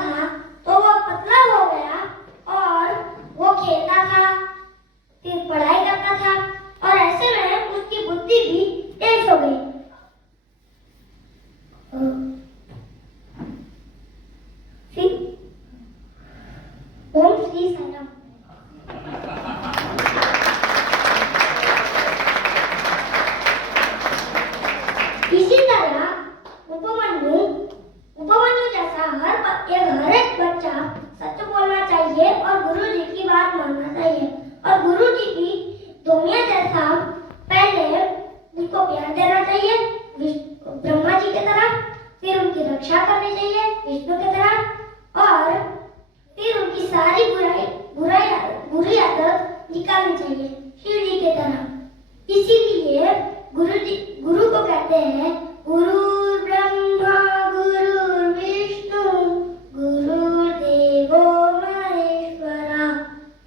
था तो वो पतला हो गया और वो खेलता था, फिर पढ़ाई करता था और ऐसे में उसकी बुद्धि भी तेज हो गई। फिर ओम श्री साई राम। इसी तरह उपमन्यु जैसा हर एक बच्चा सच बोलना चाहिए और गुरु जी की बात मानना चाहिए, और गुरु जी भी धोमिया जैसा पहले उसको प्यार देना चाहिए ब्रह्मा जी की तरह, फिर उनकी रक्षा करनी चाहिए विष्णु की तरह, और फिर उनकी सारी बुरी आदत निकालनी चाहिए शिव जी की तरह। इसीलिए गुरु को कहते हैं गुरु ब्रह्मा गुरु विष्णु गुरुदेवो महेश्वरा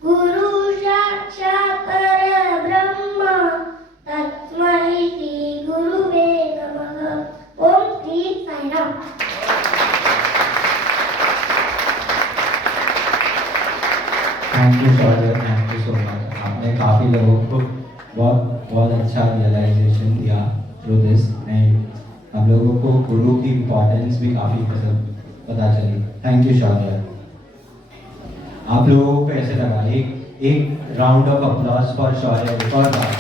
गुरु साक्षात् परब्रह्म तस्मै श्री गुरुवे नमः। ओम Shri Sai Ram. Thank you Shaurya, thank you so much. आपने काफ़ी लोगों को बहुत अच्छा रियलाइजेशन दिया थ्रू दिस, एंड हम लोगों को गुरु की इम्पोर्टेंस भी काफ़ी पता चली। थैंक यू शौर्य। आप लोगों को कैसे लगा? एक राउंड ऑफ अप्लॉज फॉर शौर्य एक और बार।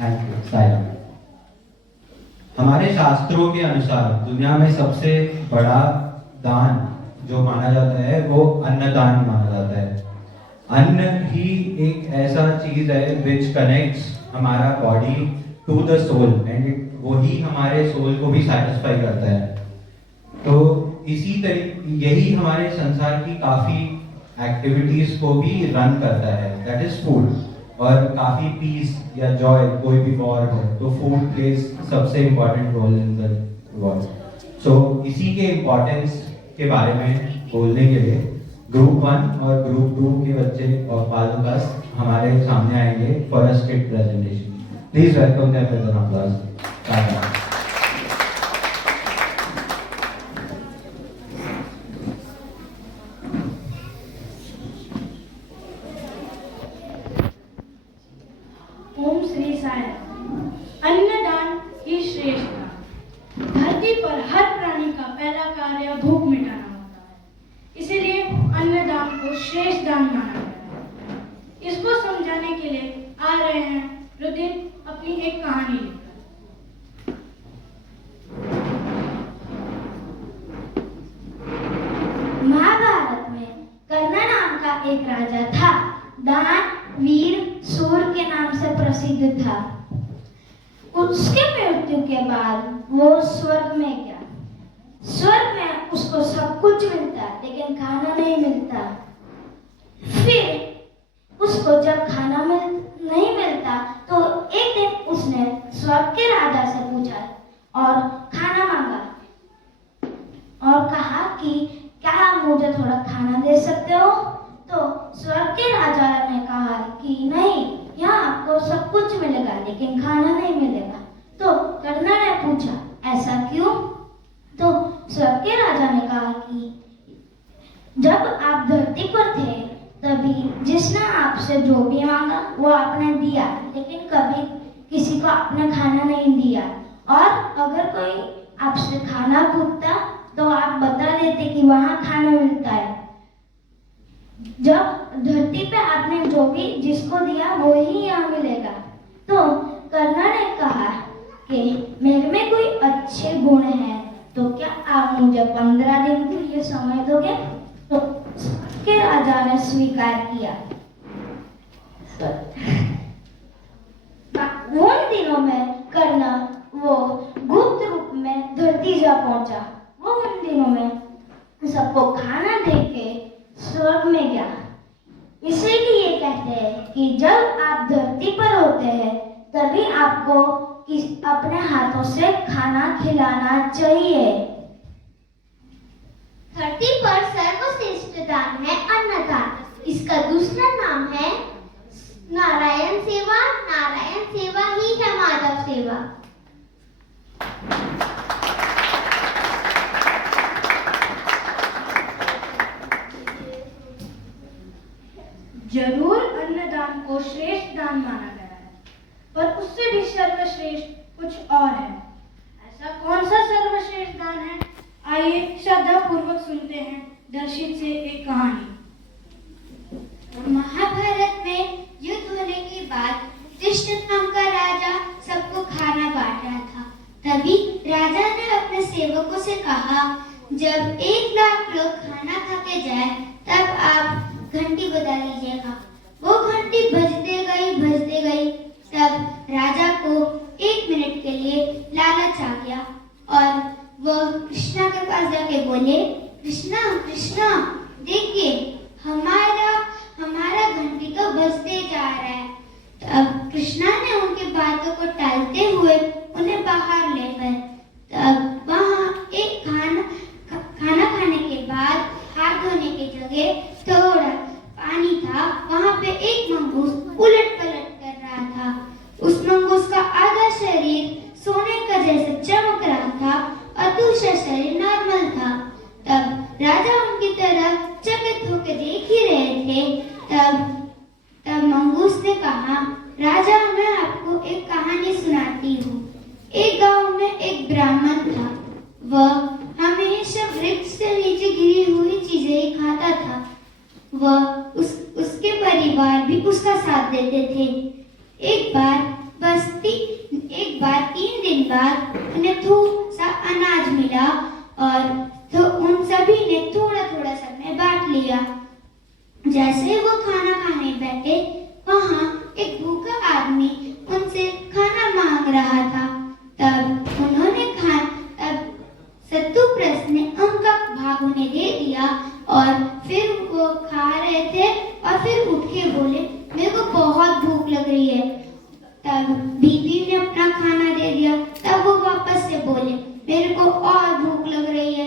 Thank you Sairam. हमारे शास्त्रों के अनुसार दुनिया में सबसे बड़ा दान जो माना जाता है वो अन्नदान माना जाता है। अन्न ही एक ऐसा चीज है विच कनेक्ट्स हमारा body to the soul, and वो ही हमारे सोल को भी सेटिस्फाई करता है। तो इसी तरीके यही हमारे संसार की काफी एक्टिविटीज को भी रन करता है, दैट इज फूड। और काफी पीस या जॉय, कोई भी वॉर हो तो फूड प्लेज सबसे important role in the war. So इसी के इम्पोर्टेंस के बारे में बोलने के लिए ग्रुप 1 और ग्रुप 2 के बच्चे और बालक हमारे सामने आएंगे for a skit presentation. Please welcome them with an applause. ओम श्री साई। अन्नदान ही श्रेष्ठ दान। धरती पर हर प्राणी का पहला कार्य भूख मिटाना होता है, इसीलिए अन्नदान को श्रेष्ठ दान माना गया है। इसको समझाने के लिए आ रहे हैं रुदिन अपनी एक कहानी लेकर। महाभारत में कर्ण नाम का एक राजा था। दान वीर सूर के नाम से प्रसिद्ध था। उसके मृत्यु के बाद वो स्वर्ग में गया। स्वर्ग में उसको सब कुछ मिलता लेकिन खाना नहीं मिलता। फिर उसको जब खाना नहीं मिलता तो एक दिन उसने स्वर्ग के राजा से पूछा और खाना मांगा और कहा कि क्या आप मुझे थोड़ा खाना दे सकते हो? तो स्वर्ग के राजा ने कहा कि नहीं, यहाँ आपको सब कुछ मिलेगा लेकिन खाना नहीं मिलेगा। तो कर्ण ने पूछा ऐसा क्यों? तो स्वर्ग के राजा ने कहा कि जब आप धरती पर थे तभी जिसने आपसे जो भी मांगा वो आपने दिया, लेकिन कभी किसी को आपने खाना नहीं दिया। और अगर कोई आपसे खाना पूछता तो आप बता देते कि वहाँ खाना मिलता है। जब धरती पे आपने जो भी जिसको दिया वो ही यहाँ मिलेगा। तो कर्ण ने कहा कि मेरे में कोई अच्छे गुण हैं, तो क्या आप मुझे 15 दिन के लिए समय दोगे? तो के राजा ने स्वीकार किया। उन दिनों में कर्ण वो गुप्त रूप में धरती जा पहुंचा। वो उन दिनों में सबको खाना देके स्वर्ग में गया। इसीलिए कहते हैं कि जब आप धरती पर होते हैं तभी आपको अपने हाथों से खाना खिलाना चाहिए। धरती पर सर्वश्रेष्ठ दान है अन्नदान। इसका दूसरा नाम है नारायण सेवा। नारायण सेवा ही है माधव सेवा। दान को श्रेष्ठ दान माना गया है, पर उससे भी सर्वश्रेष्ठ कुछ और है। ऐसा कौन सा सर्वश्रेष्ठ दान है? आइए श्रद्धा पूर्वक सुनते हैं दर्शित से एक कहानी। महाभारत में युद्ध होने के बाद कृष्ण नाम का राजा सबको खाना बांट रहा था। तभी राजा ने अपने सेवकों से कहा, जब 1,00,000 लोग खाना खा के जाए तब आप घंटी बजा लीजिएगा। वो घंटी बजते गई। तब राजा को 1 मिनट के लिए लालच आ गया और वो कृष्णा के पास जाके बोले, कृष्णा देखिए, हमारा घंटी तो बजते जा रहा है। तब कृष्णा ने उनकी बातों को टालते हुए उन्हें बाहर ले गए। तब वहाँ एक खाना खाने के बाद हाथ धोने की जगह थोड़ा पानी था। वहाँ पे एक मंगूस उलट पलट कर रहा था। उस मंगूस का आधा शरीर सोने का जैसे चमक रहा था और दूसरा शरीर नॉर्मल था। तब राजा उनकी तरफ चकित होकर देख ही रहे थे। तब मंगूस ने कहा, राजा, मैं आपको एक कहानी सुनाती हूँ। एक गांव में एक ब्राह्मण था। वह हमेशा वृक्ष से नीचे गिरी हुई चीजें ही खाता था। उसके परिवार भी उसका साथ देते थे। एक बार 3 दिन बाद उन्हें थोड़ा सा अनाज मिला और तो उन सभी ने थोड़ा थोड़ा सबने बांट लिया। जैसे वो खाना खाने बैठे, वहाँ एक भूखा आदमी उनसे खाना मांग रहा था। तब सत्तुप्रस ने उनका भाग उन्हें दे दिया और फिर वो खा रहे थे और फिर उठ के बोले, मेरे को बहुत भूख लग रही है। तब बीबी ने अपना खाना दे दिया। तब वो वापस से बोले, मेरे को और भूख लग रही है।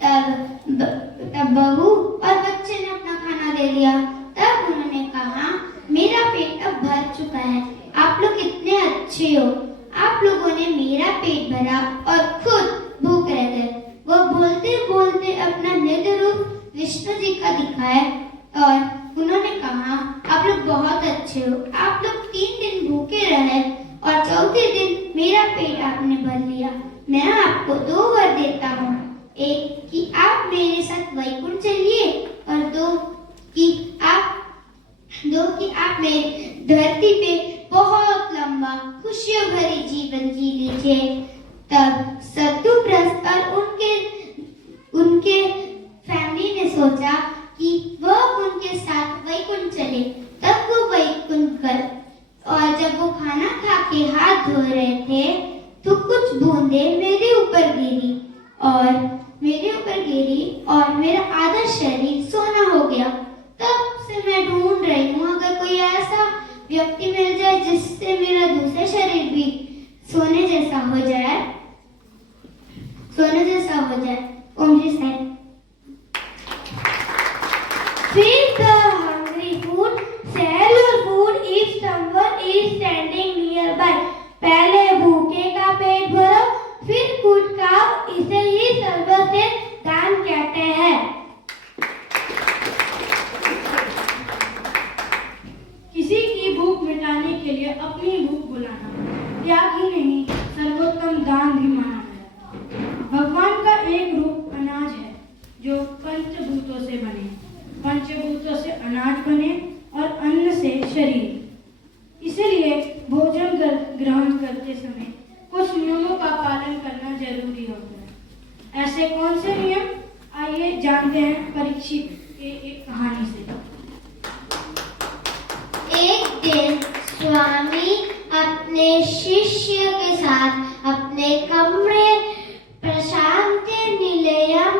तब बहू और बच्चे ने अपना खाना दे दिया। तब उन्होंने कहा, मेरा पेट अब भर चुका है, आप लोग इतने अच्छे हो, आप लोगों ने मेरा पेट भरा और खुद भूख रह गए। वो बोलते बोलते अपना निज रूप विष्णु जी का दिखाया और उन्होंने कहा, आप लोग बहुत अच्छे हो, आप लोग 3 दिन भूखे रहे और चौथे दिन मेरा पेट आपने भर लिया। मैं आपको 2 वर देता हूँ, एक कि आप मेरे साथ वैकुंठ चलिए और दो कि आप मेरे धरती पे बहुत लंबा खुशियों भरी जीवन जी लीजिए। तब सत्तुप्रस और उनके फैमिली ने सोचा कि वह उनके साथ वैकुंठ चले। तब वो वैकुंठ गए और जब वो खाना खा के हाथ धो रहे थे तो कुछ बूंदें मेरे ऊपर गिरी और मेरा आधा शरीर सोना हो गया। तब से मैं ढूंढ रही हूँ, अगर कोई ऐसा व्यक्ति मिल जाए जिससे मेरा दूसरा शरीर भी सोने जैसा हो जाए। ओम जी Sai. Feed the hungry food, sell your food if someone is standing nearby. पहले भूखे का पेट भरो, फिर खुद खाओ, इसे ही सर्वश्रेष्ठ दान कहते हैं। किसी की भूख मिटाने के लिए अपनी भूख बुलाना त्याग ही नहीं, सर्वोत्तम दान भी माना गया। भगवान का एक रूप अनाज है जो पंचभूतों से बने, पंचभूतों से अनाज बने और अन्न से शरीर। इसलिए भोजन ग्रहण करते समय कुछ नियमों का पालन करना जरूरी होता है। ऐसे कौन से नियम? आइए जानते हैं परीक्षित के एक कहानी से। एक दिन स्वामी अपने शिष्य के साथ अपने कमरे प्रशांति निलयम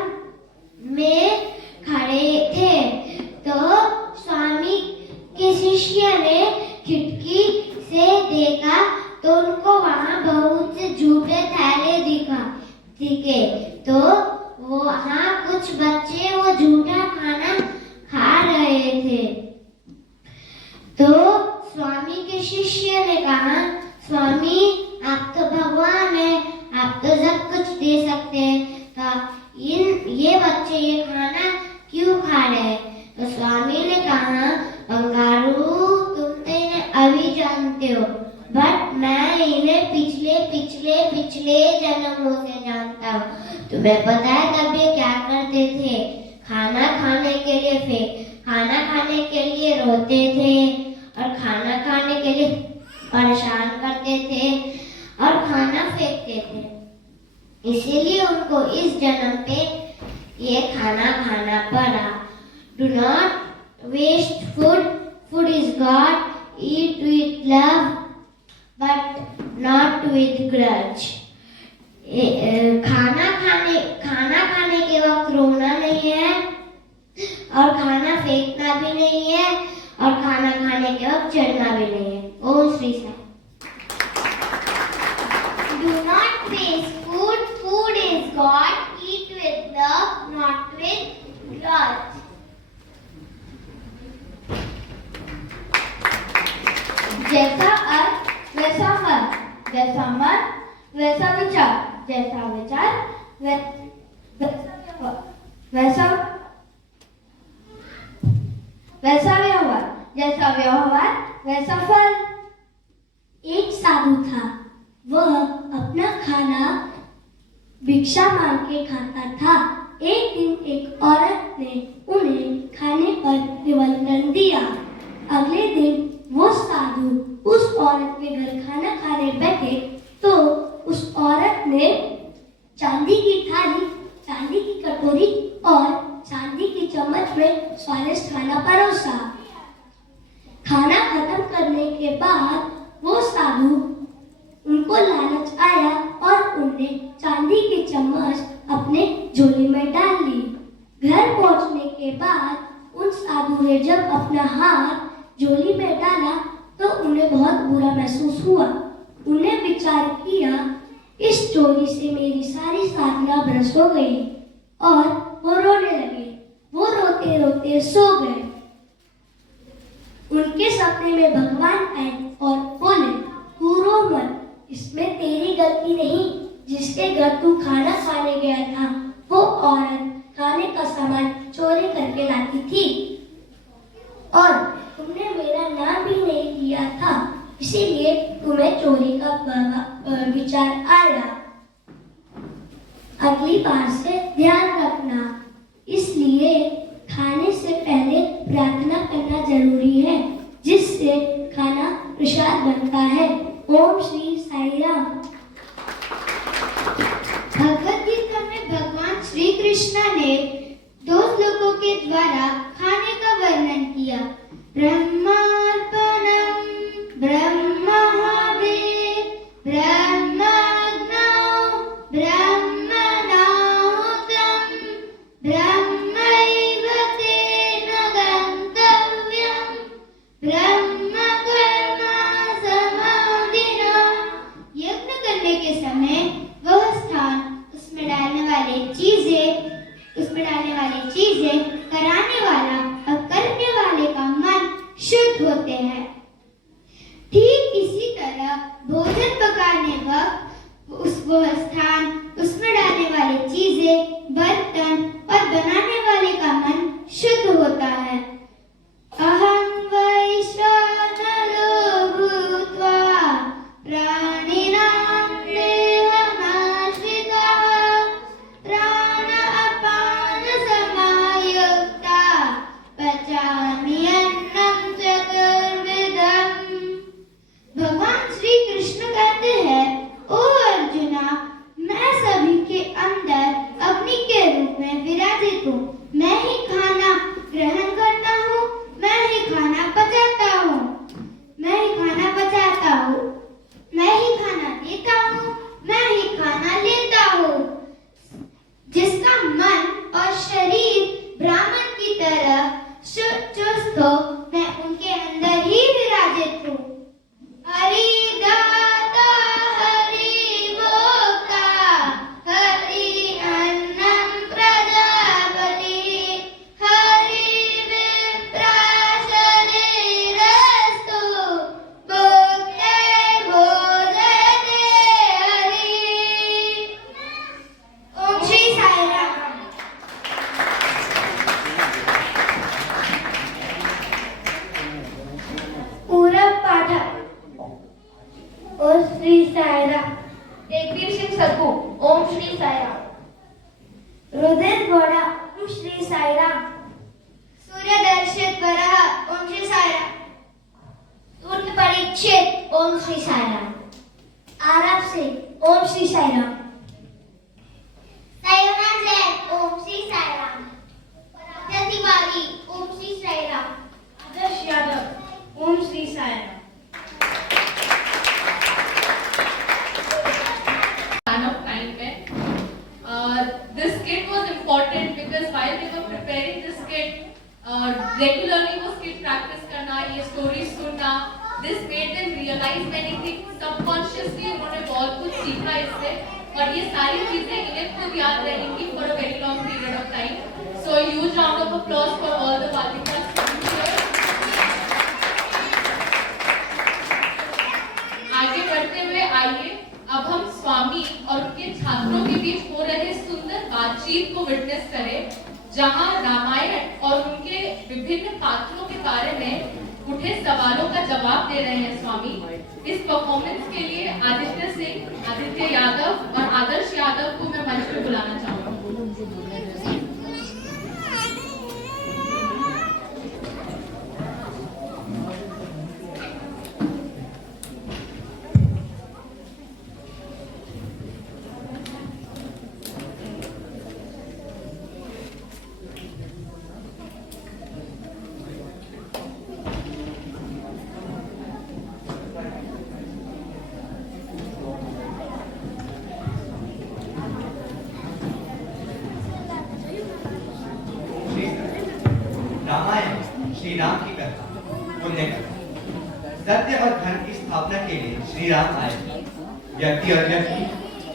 में खड़े थे। तो स्वामी के शिष्य ने खिड़की से देखा तो उनको वहाँ बहुत से झूठे थैले दिखे। तो वहाँ कुछ बच्चे वो झूठा खाना खा रहे थे। तो स्वामी के शिष्य ने कहा, स्वामी आप तो भगवान हैं, आप तो सब कुछ दे सकते हैं, तो ये बच्चे ये खाना क्यों खा रहे हैं? तो स्वामी ने कहा, बंगारू तुम जानते हो, बट मैं इन्हें पिछले पिछले पिछले जन्मों से जानता हूँ। तुम्हें पता है तब ये क्या करते थे? खाना खाने के लिए रोते थे और खाना खाने के लिए परेशान करते थे और खाना फेंकते थे। इसीलिए उनको इस जन्म पे ये खाना खाना पड़ा। Do not waste food. Food is God. Eat with love, but not with grudge. खाना खाने के वक्त रोना नहीं है और खाना फेंकना भी नहीं है और खाना खाने के वक्त चढ़ना भी नहीं है। ओम Shri Sai. Do not waste food. Food is God. Eat with love, not with grudge. जैसा अर्थ वैसा मन, जैसा मन वैसा विचार, जैसा विचार वैसा व्यवहार, जैसा व्यवहार वैसा फल। एक साधु था, वह अपना खाना भिक्षा मांग के खाता था। एक दिन एक औरत ने उन्हें खाने पर निमंत्रण दिया। अगले दिन वो साधु उस औरत के घर खाना खाने बैठे तो उस औरत ने चांदी की थाली, चांदी की कटोरी और चांदी की चम्मच में स्वादिष्ट खाना परोसा। खाना खत्म करने के बाद वो साधु, उनको लालच आया और उन्होंने चांदी की चम्मच अपने झोली में डाल ली। घर पहुंचने के बाद उन साधु ने जब अपना हाथ झोली में डाला तो उन्हें बहुत बुरा महसूस हुआ। उन्हें विचार किया, इस चोरी से मेरी सारी साधना भ्रष्ट हो गई और वो रोने लगे। वो रोते रोते सो गए। उनके सपने में भगवान आए और बोले, तू रो मत, इसमें तेरी गलती नहीं। जिसके घर तू खाना खाने गया था वो औरत खाने का सामान चोरी करके लाती थी और तुमने मेरा नाम भी नहीं लिया था, इसीलिए तुम्हें चोरी का विचार आया। अगली बार से ध्यान रखना। इसलिए खाने से पहले प्रार्थना करना जरूरी है, जिससे खाना प्रसाद बनता है। ओम श्री साई राम। भगवद गीता में भगवान श्री कृष्ण ने 2 श्लोकों के द्वारा खाने का वर्णन किया। ब्रह्मार्पणम ब्रह्महवे ब्रह्मज्ञो ब्रह्मणाहुतं ब्रह्मैव तेन गन्तव्यं ब्रह्मकर्म समाधिना। यज्ञ करने के समय वह स्थान, उसमें डालने वाली चीजें, कराने वाला और करने वाले का मन शुद्ध होते हैं। ठीक इसी तरह भोजन पकाने वक्त वह स्थान, उसमें डालने वाली चीजें, बर्तन और बनाने वाले का मन शुद्ध होता है। अहं वैश्वानरो भूत्वा प्राणिनां देहमाश्रितः प्राण अपान समायुक्ता पचामि अन्नं चतुर्विधम्। भगवान श्री कृष्ण कहते हैं, ओ अर्जुना, मैं सभी के अंदर अग्नि के रूप में विराजित हूँ। मैं ही खाना ग्रहण करता हूँ, मैं ही खाना पचाता हूँ, मैं ही खाना बचाता हूँ, मैं ही खाना देता हूँ, मैं ही खाना लेता हूँ। जिसका मन और शरीर ब्राह्मण की तरह चुस्त हो, मैं उनके अंदर ही विराजित हूँ। हरि दाता हरि भोक्ता हरि अन्नं प्रजापति हरि विप्रा शरीरस्तु भुक्ते भोजने हरि। ओम श्री साई राम। पूरब पाठक। साई राम। तेगवीर सिंह सग्गू, ओम श्री साई राम। रुदित घोड़ा, ओम श्री साई राम। सूर्यदर्शित वराह, ओम श्री साई राम। सूर्य परीक्षित, ओम श्री साई राम। आरव से, ओम श्री साई राम। सयोना जैन, ओम श्री साई राम। राजा तिवारी, ओम श्री साई राम। आदर्श यादव, ओम Shri Sai Ram. span of time में this skit was important because while they were preparing this skit, regularly वो skit practice करना, ये stories सुनना, this made them realize many things. Subconsciously उन्होंने बहुत कुछ सीखा इससे और ये सारी चीजें इन्हें खुद याद रहेंगी for a very long period of time. So a huge round of applause for all the Balika students here. आगे बढ़ते हुए आइए अब हम स्वामी और उनके छात्रों के बीच हो रहे सुंदर बातचीत को विटनेस करें, जहां रामायण और उनके विभिन्न पात्रों के बारे में उठे सवालों का जवाब दे रहे हैं स्वामी। इस परफॉर्मेंस के लिए आदित्य सिंह, आदित्य यादव और आदर्श यादव को मैं मंच पर बुलाना चाहूंगा। रामायण श्री राम की कथा, पुण्य कथा। सत्य और धर्म की स्थापना के लिए श्री राम आए। व्यक्ति और व्यक्ति,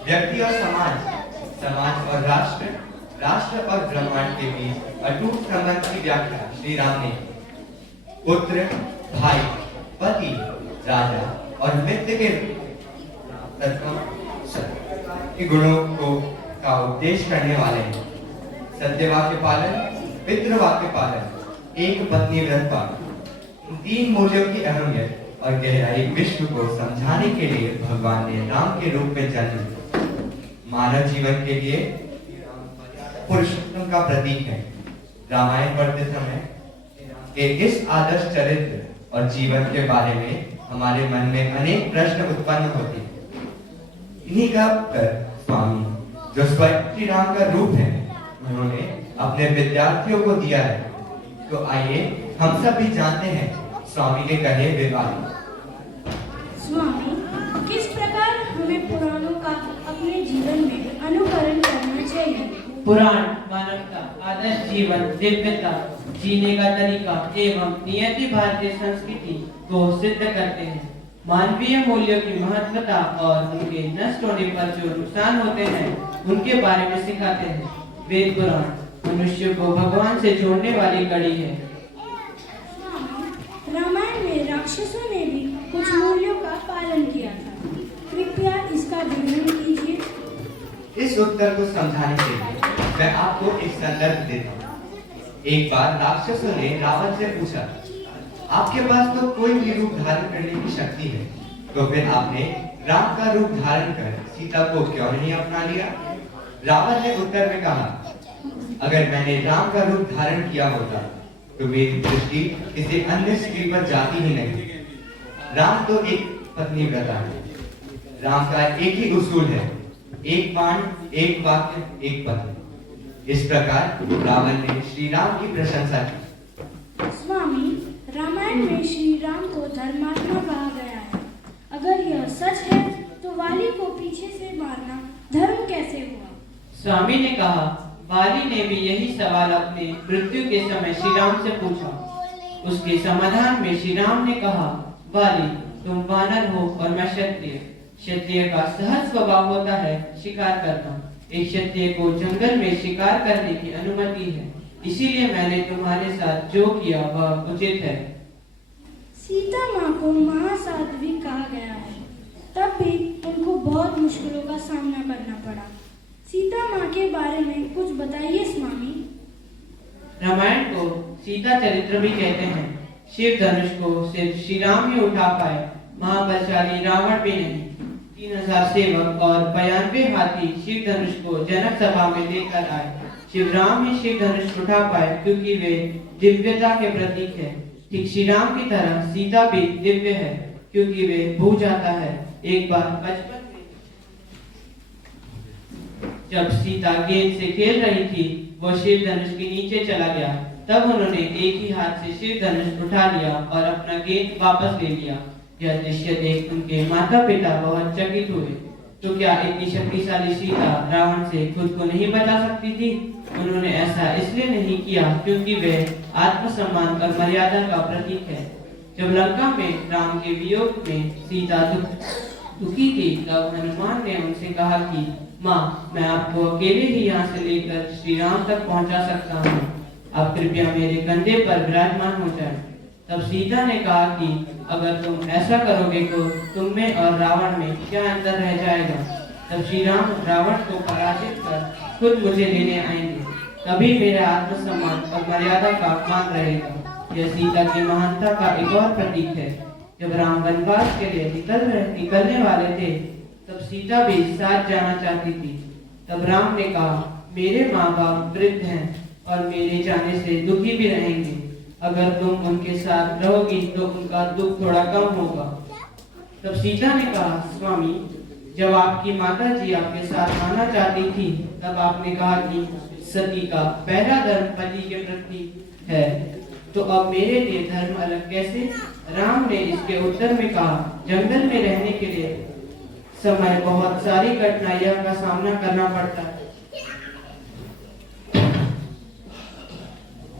व्यक्ति और समाज, समाज और राष्ट्र, राष्ट्र और ब्रह्मांड के बीच अटूट संबंध की व्याख्या श्री राम ने की। पुत्र, भाई, पति, राजा और मित्र के तत्व के गुणों को का उपदेश करने वाले हैं। सत्यवाक्य पालन, पितृवाक्य पालन, एक पत्नी व्रत पालन, इन तीन मूल्यों की अहमियत और गहराई विश्व को समझाने के लिए भगवान ने राम के रूप में जन्म लिया। मानव जीवन के लिए पुरुषोत्तम का प्रतीक है। रामायण पढ़ते समय के इस आदर्श चरित्र और जीवन के बारे में हमारे मन में अनेक प्रश्न उत्पन्न होते हैं। इन्हीं का उत्तर स्वामी, जो स्वयं श्री राम का रूप है, उन्होंने अपने विद्यार्थियों को दिया है। तो आइए हम सब भी जानते हैं स्वामी के कहे हुए बात। स्वामी, किस प्रकार हमें पुराणों का अपने जीवन में अनुकरण करना चाहिए? पुराण मानवता, आदर्श जीवन, दिव्यता, जीने का तरीका एवं नियति भारतीय संस्कृति को सिद्ध करते हैं। मानवीय मूल्यों की महत्वता और उनके नष्ट होने पर जो नुकसान होते हैं उनके बारे में सिखाते हैं। वेद पुराण मनुष्य को भगवान से जोड़ने वाली कड़ी है। रामायण में राक्षसों ने भी कुछ मूल्यों का पालन किया था, कृपया इसका विवरण कीजिए। इस उत्तर को समझाने के लिए मैं आपको एक संदर्भ देता हूँ। एक बार राक्षसों ने रावण से पूछा, आपके पास तो कोई भी रूप धारण करने की शक्ति है, तो फिर आपने राम का रूप धारण कर सीता को क्यों नहीं अपना लिया? रावण ने उत्तर में कहा, अगर मैंने राम का रूप धारण किया होता तो मेरी दृष्टि किसी अन्य स्त्री पर जाती ही नहीं। राम तो एक पत्नी व्रता है। राम का एक ही उसूल है, एक बाण, एक वाक्य, एक पत्नी। इस प्रकार रावण ने श्री राम की प्रशंसा की। स्वामी, रामायण में श्री राम को धर्मात्मा कहा गया है। अगर यह सच है तो वाली को पीछे से मारना धर्म कैसे हुआ? स्वामी ने कहा, वाली ने भी यही सवाल अपने मृत्यु के समय श्री राम से पूछा। उसके समाधान में श्री राम ने कहा, वाली, तुम वानर हो और मैं क्षत्रिय। क्षत्रिय का सहज स्वभाव होता है शिकार करना। एक क्षत्रिय को जंगल में शिकार करने की अनुमति है, इसीलिए मैंने तुम्हारे साथ जो किया वह उचित है। सीता माँ को महासाध्वी कहा गया है, तब भी उनको बहुत मुश्किलों का सामना करना पड़ा। सीता माँ के बारे में कुछ बताइए स्वामी। रामायण को सीता चरित्र भी कहते हैं। शिव धनुष को सिर्फ श्री राम ही उठा पाए, महाबलशाली रावण भी नहीं। 3000 सेवक और 92 हाथी शिव धनुष को जनक सभा में लेकर आए। शिवराम ही शिव धनुष उठा पाए क्योंकि वे दिव्यता के प्रतीक है। ठीक श्री राम की तरह सीता भी दिव्य है क्योंकि वे भू जाता है। एक बार बचपन में जब सीता गेंद से खेल रही थी, वो शिव धनुष के नीचे चला गया। तब उन्होंने एक ही हाथ से शिव धनुष उठा लिया और अपना गेंद वापस ले लिया। यह दृश्य देख उनके माता पिता बहुत चकित हुए। तो क्या इतनी शक्तिशाली सीता रावण से खुद को नहीं बचा सकती थी? उन्होंने ऐसा इसलिए नहीं किया क्योंकि वे आत्मसम्मान और मर्यादा का प्रतीक है। जब लंका में राम के वियोग में सीता दुखी थी, तब हनुमान ने उनसे कहा कि माँ, मैं आपको अकेले ही यहाँ से लेकर श्री राम तक पहुँचा सकता हूँ। आप कृपया मेरे कंधे पर विराजमान हो जाए। तब सीता ने कहा कि अगर तुम ऐसा करोगे तो तुम में और रावण में क्या अंतर रह जाएगा। तब श्री राम रावण को पराजित कर खुद मुझे लेने आएंगे, तभी मेरा आत्मसम्मान और मर्यादा का मान रहेगा। यह सीता की महानता का एक और प्रतीक है। जब राम वनवास के लिए निकलने वाले थे, तब सीता भी साथ जाना चाहती थी। तब राम ने कहा, मेरे माँ बाप वृद्ध हैं और मेरे जाने से दुखी भी रहेंगे। अगर तुम उनके साथ रहोगी तो उनका दुख थोड़ा कम होगा। तब सीता ने कहा, स्वामी, जब आपकी माता जी आपके साथ आना चाहती थी, तब आपने कहा कि सती का पहला धर्म पति के प्रति है, तो अब मेरे लिए धर्म अलग कैसे? राम ने इसके उत्तर में कहा, जंगल में रहने के लिए समय बहुत सारी कठिनाइयों का सामना करना पड़ता है।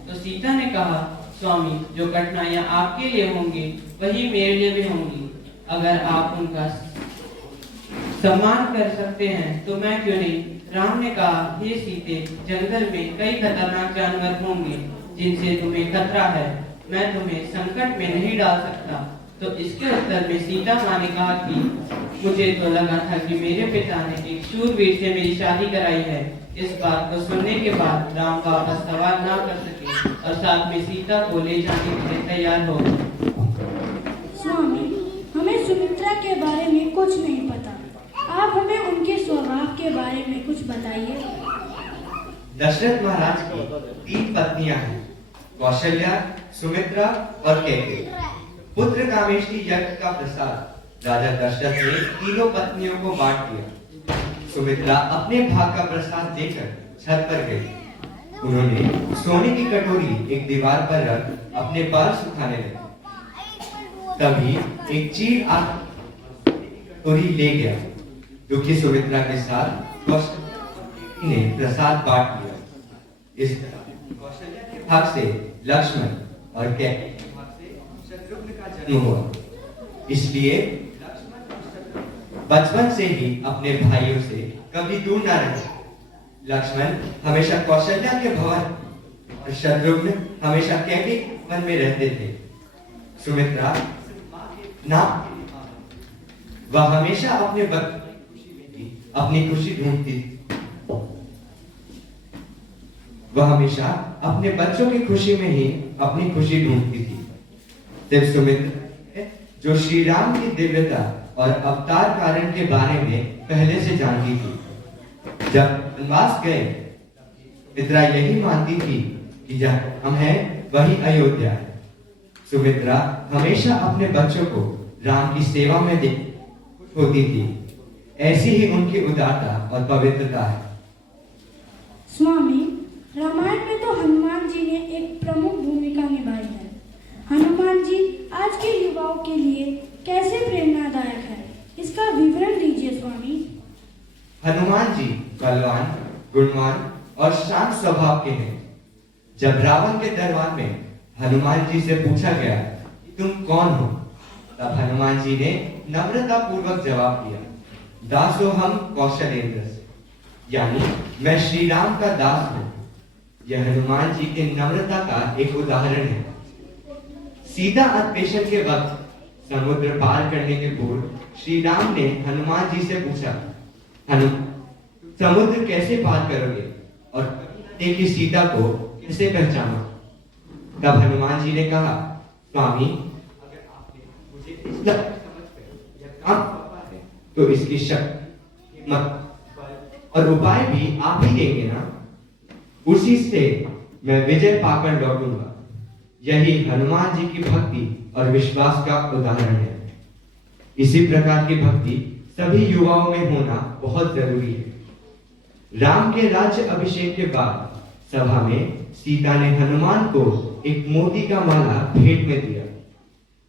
तो सीता ने कहा, स्वामी, जो कठिनाइयां आपके लिए होंगी वही मेरे लिए भी होंगी। अगर आप उनका सम्मान कर सकते हैं तो मैं क्यों नहीं? राम ने कहा, हे सीते, जंगल में कई खतरनाक जानवर होंगे जिनसे तुम्हें खतरा है। मैं तुम्हें संकट में नहीं डाल सकता। तो इसके उत्तर में सीता माँ ने कहा कि मुझे तो लगा था कि मेरे पिता ने एक शूरवीर से मेरी शादी कराई है। इस बात को सुनने के बाद राम वापस सवाल ना कर सके और साथ में सीता को ले जाने के लिए तैयार हो गए। स्वामी, हमें सुमित्रा के बारे में कुछ नहीं पता। आप हमें उनके स्वभाव के बारे में कुछ बताइए। दशरथ महाराज की 3 पत्नियां हैं, कौशल्या, सुमित्रा और कैकेयी। पुत्र कामेष्टि यज्ञ का प्रसाद राजा दशरथ ने तीनों पत्नियों को बांट दिया। सुमित्रा अपने भाग का प्रसाद देकर छत पर गई। उन्होंने सोने की कटोरी एक दीवार पर रख अपने बाल सुखाने लगी। तभी एक चील आकर कटोरी ले गया। दुखी सुमित्रा के साथ कौशल्या ने प्रसाद बांट लिया। इस तरह कौशल्या के भाग से लक्ष्मण और कैकेयी के भाग से शत्रुघ्न का जन्म हुआ। इसलिए बचपन से ही अपने भाइयों से कभी दूर न रहे। लक्ष्मण हमेशा कौशल्या के भवन और शत्रुघ्न हमेशा कैकेयी के वन में रहते थे। सुमित्रा वह हमेशा अपने अपनी खुशी ढूंढती थी। वह हमेशा अपने बच्चों की खुशी में ही अपनी खुशी ढूंढती थी। सिर्फ सुमित्रा जो श्री राम की दिव्यता और अवतार कारण के बारे में पहले से जानती थी। जब वनवास गए, सुमित्रा यही मानती थी कि जहाँ हम हैं वही अयोध्या है। सुमित्रा हमेशा अपने बच्चों को राम की सेवा में खुश होती थी। ऐसी ही उनकी उदारता और पवित्रता है। स्वामी, रामायण में तो हनुमान जी ने एक प्रमुख भूमिका निभाई है। हनुमान जी आज के युवाओं के लिए कैसे प्रेरणादायक है, इसका विवरण दीजिए स्वामी। हनुमान जी बलवान, गुणवान और शांत स्वभाव के हैं। जब रावण के दरबार में हनुमान जी से पूछा गया कि तुम कौन हो, तब हनुमान जी ने नम्रता पूर्वक जवाब दिया, दासो हम कौशलेंद्र से, यानी मैं श्री राम का दास हूँ। यह हनुमान जी के नम्रता का एक उदाहरण है। सीता अन्वेषण के वक्त समुद्र पार करने के पूर्व श्री राम ने हनुमान जी से पूछा, समुद्र कैसे पार करोगे और देखी सीता को कैसे पहचानो? तब हनुमान जी ने कहा, स्वामी, अगर आपने मुझे इस समझ कर यह काम सौंपा है तो इसकी शक्ति, हिम्मत और उपाय भी आप ही देंगे ना। उसी से मैं विजय पाकर लौटूंगा। यही हनुमान जी की भक्ति और विश्वास का उदाहरण है। इसी प्रकार की भक्ति सभी युवाओं में होना बहुत जरूरी है। राम के राज्य अभिषेक के बाद सभा में सीता ने हनुमान को एक मोती का माला भेंट में दिया।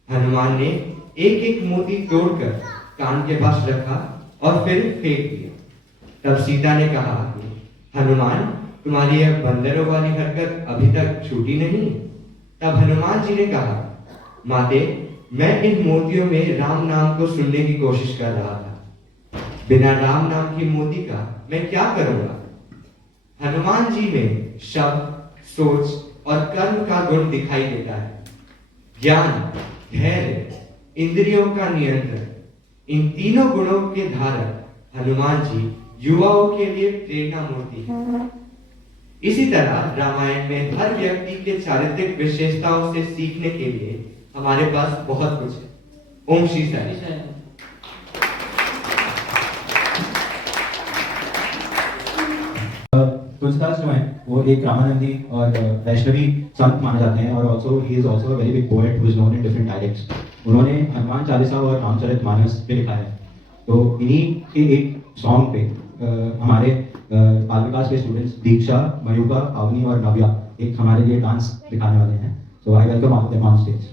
हनुमान ने एक एक मोती तोड़कर कान के पास रखा और फिर फेंक दिया। तब सीता ने कहा, हनुमान, तुम्हारी यह बंदरों वाली हरकत अभी तक छूटी नहीं। तब हनुमान जी ने कहा, माते, मैं इन मोतियों में राम नाम को सुनने की कोशिश कर रहा था। बिना राम नाम की मोती का मैं क्या करूंगा। हनुमान जी में शब्द, सोच और कर्म का गुण दिखाई देता है। ज्ञान, धैर्य, इंद्रियों का नियंत्रण, इन तीनों गुणों के धारक हनुमान जी युवाओं के लिए प्रेरणा मूर्ति है। इसी तरह रामायण में हर व्यक्ति के चारित्रिक विशेषताओं से सीखने के लिए हमारे पास बहुत कुछ है। ओम श्री साई। तुलसीदास जो है वो एक रामानंदी और वैष्णवी संत माने जाते हैं और also he is also a very big poet who is known in different dialects. उन्होंने हनुमान चालीसा और रामचरितमानस पे लिखा है। तो इन्हीं के एक सॉन्ग पे हमारे बाल विकास के स्टूडेंट्स दीक्षा, मयूका, अवनी और नव्या एक हमारे लिए डांस दिखाने वाले हैं। So I welcome all them on stage.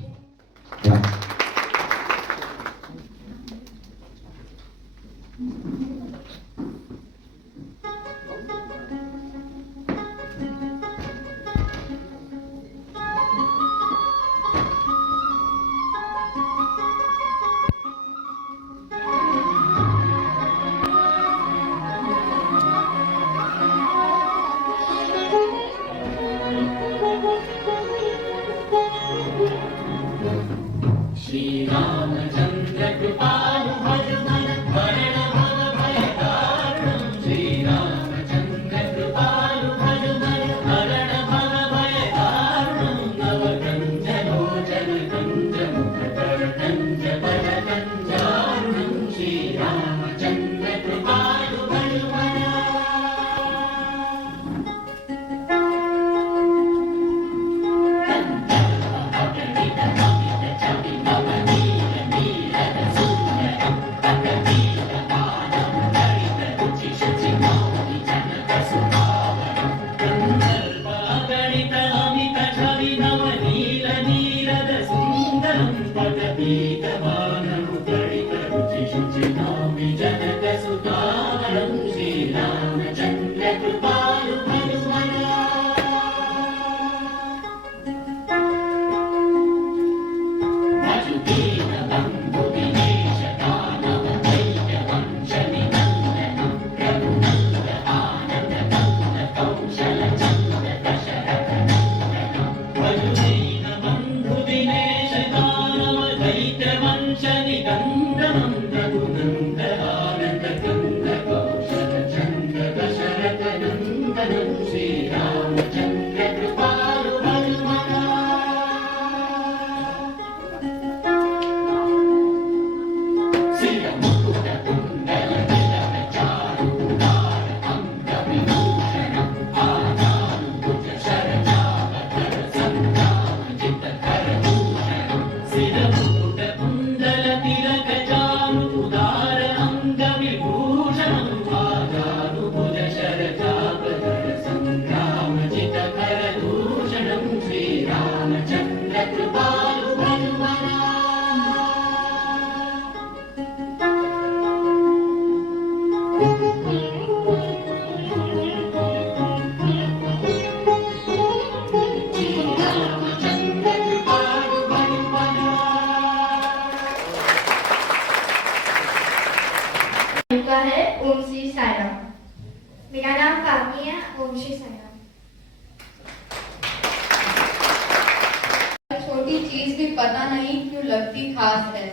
ओम श्री साईराम। मेरा नाम कामनी है। ओम श्री साईराम। छोटी चीज भी पता नहीं क्यों लगती खास है।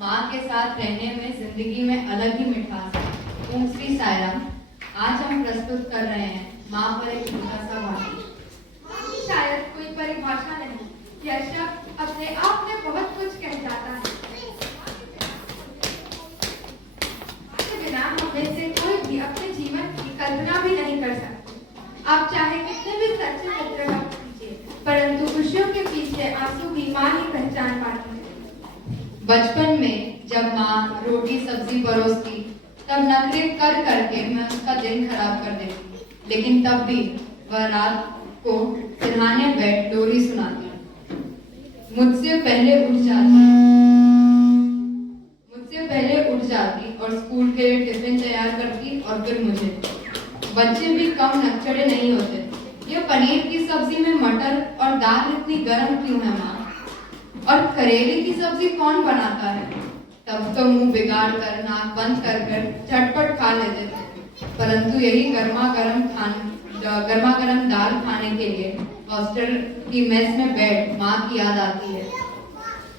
माँ के साथ रहने में जिंदगी में अलग ही मिठास है। ओम श्री साईराम। आज हम प्रस्तुत कर रहे हैं माँ पर एक छोटा सा वाक्य। शायद कोई परिभाषा नहीं, यह शब्द अपने आप में बहुत कुछ कह जाता है। माँ ही पहचान पाती है। बचपन में जब माँ रोटी सब्जी परोसती तब नखरे कर करके मैं उसका दिन खराब कर देती, लेकिन तब भी वह रात को सिरहाने बैठ लोरी सुनाती, मुझसे पहले उठ जाती और स्कूल के लिए टिफिन तैयार करती और फिर मुझे। बच्चे भी कम नकचड़े नहीं होते। ये पनीर की सब्जी में मटर और दाल इतनी गर्म क्यों है माँ? और करेले की सब्जी कौन बनाता है? तब तो मुंह बिगाड़ कर नाक बंद कर झटपट खा लेते थे, परंतु यही गर्मा गर्म दाल खाने के लिए हॉस्टल की मेस में बैठ माँ की याद आती है।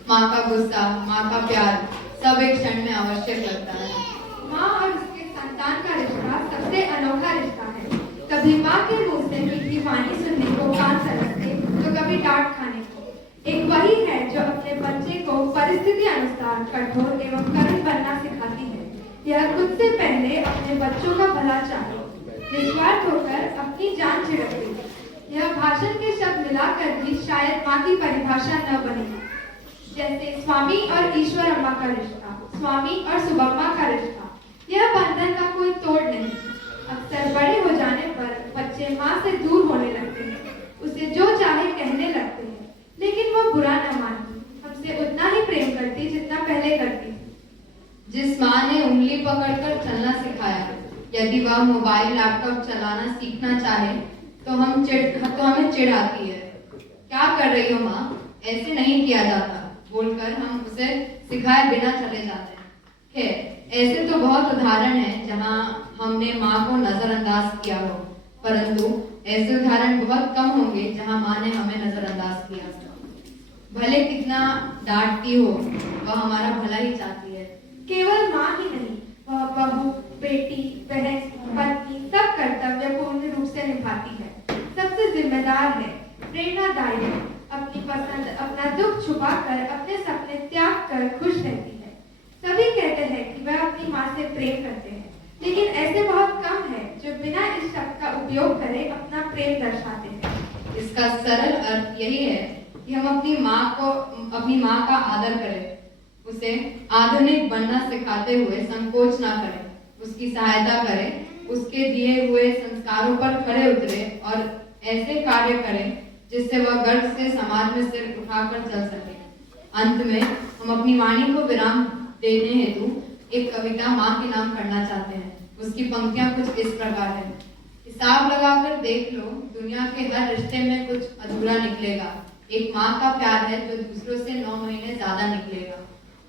माँ का गुस्सा, माँ का प्यार सब एक क्षण में आवश्यक लगता है। माँ और उसके संतान का रिश्ता सबसे अनोखा रिश्ता है। कभी माँ के मुंह से मीठी वाणी सुनने को कान सरकते, तो कभी डांट खाने को। एक वही है जो अपने बच्चे को परिस्थिति अनुसार कठोर एवं करुण बनना सिखाती है। यह खुद से पहले अपने बच्चों का भला चाहे, निस्वार्थ होकर अपनी जान छिड़कती है। यह भाषण के शब्द मिलाकर भी शायद माँ की परिभाषा न बने, जैसे स्वामी और ईश्वर अम्मा का रिश्ता, स्वामी और सुबम्मा का रिश्ता। यह बंधन का कोई तोड़ नहीं। अक्सर बड़े हो जाने पर बच्चे माँ से दूर होने लगते हैं, उसे जो चाहे कहने लगते हैं, लेकिन वो बुरा न मानती, हमसे उतना ही प्रेम करती जितना पहले करती थी। जिस माँ ने उंगली पकड़कर चलना सिखाया, यदि वह मोबाइल लैपटॉप चलाना सीखना चाहे तो हमें चिढ़ आती है। क्या कर रही हो माँ? ऐसे नहीं किया जाता बोलकर हम उसे सिखाए बिना चले जाते हैं। खैर, ऐसे तो बहुत उदाहरण हैं जहाँ हमने माँ को नजरअंदाज किया हो, परंतु ऐसे उदाहरण बहुत कम होंगे जहाँ माँ ने हमें नजरअंदाज किया। भले कितना डांटती हो, वह हमारा भला ही चाहती है। केवल माँ ही नहीं, वह बहू, बेटी, बहन, पत्नी सब कर्तव्य पूर्ण रूप से निभाती है। सबसे जिम्मेदार है, प्रेरणादायी है, अपनी पसंद, अपना दुख छुपाकर अपने सपने त्याग कर खुश रहती है। सभी कहते हैं कि वह अपनी माँ से प्रेम करते हैं, लेकिन ऐसे बहुत कम है जो बिना इस शब्द का उपयोग करे अपना प्रेम दर्शाते हैं। इसका सरल अर्थ यही है कि हम अपनी माँ का आदर करें, उसे आधुनिक बनना सिखाते हुए संकोच ना करें, उसकी सहायता करें, उसके दिए हुए संस्कारों पर खड़े उतरे और ऐसे कार्य करें जिससे वह गर्व से समाज में सिर उठाकर चल सके। अंत में हम अपनी वाणी को विराम देने हेतु एक कविता माँ के नाम करना चाहते हैं। उसकी पंक्तियां कुछ इस प्रकार है। हिसाब लगाकर देख लो, दुनिया के हर रिश्ते में कुछ अधूरा निकलेगा। एक माँ का प्यार है जो दूसरों से 9 महीने ज्यादा निकलेगा।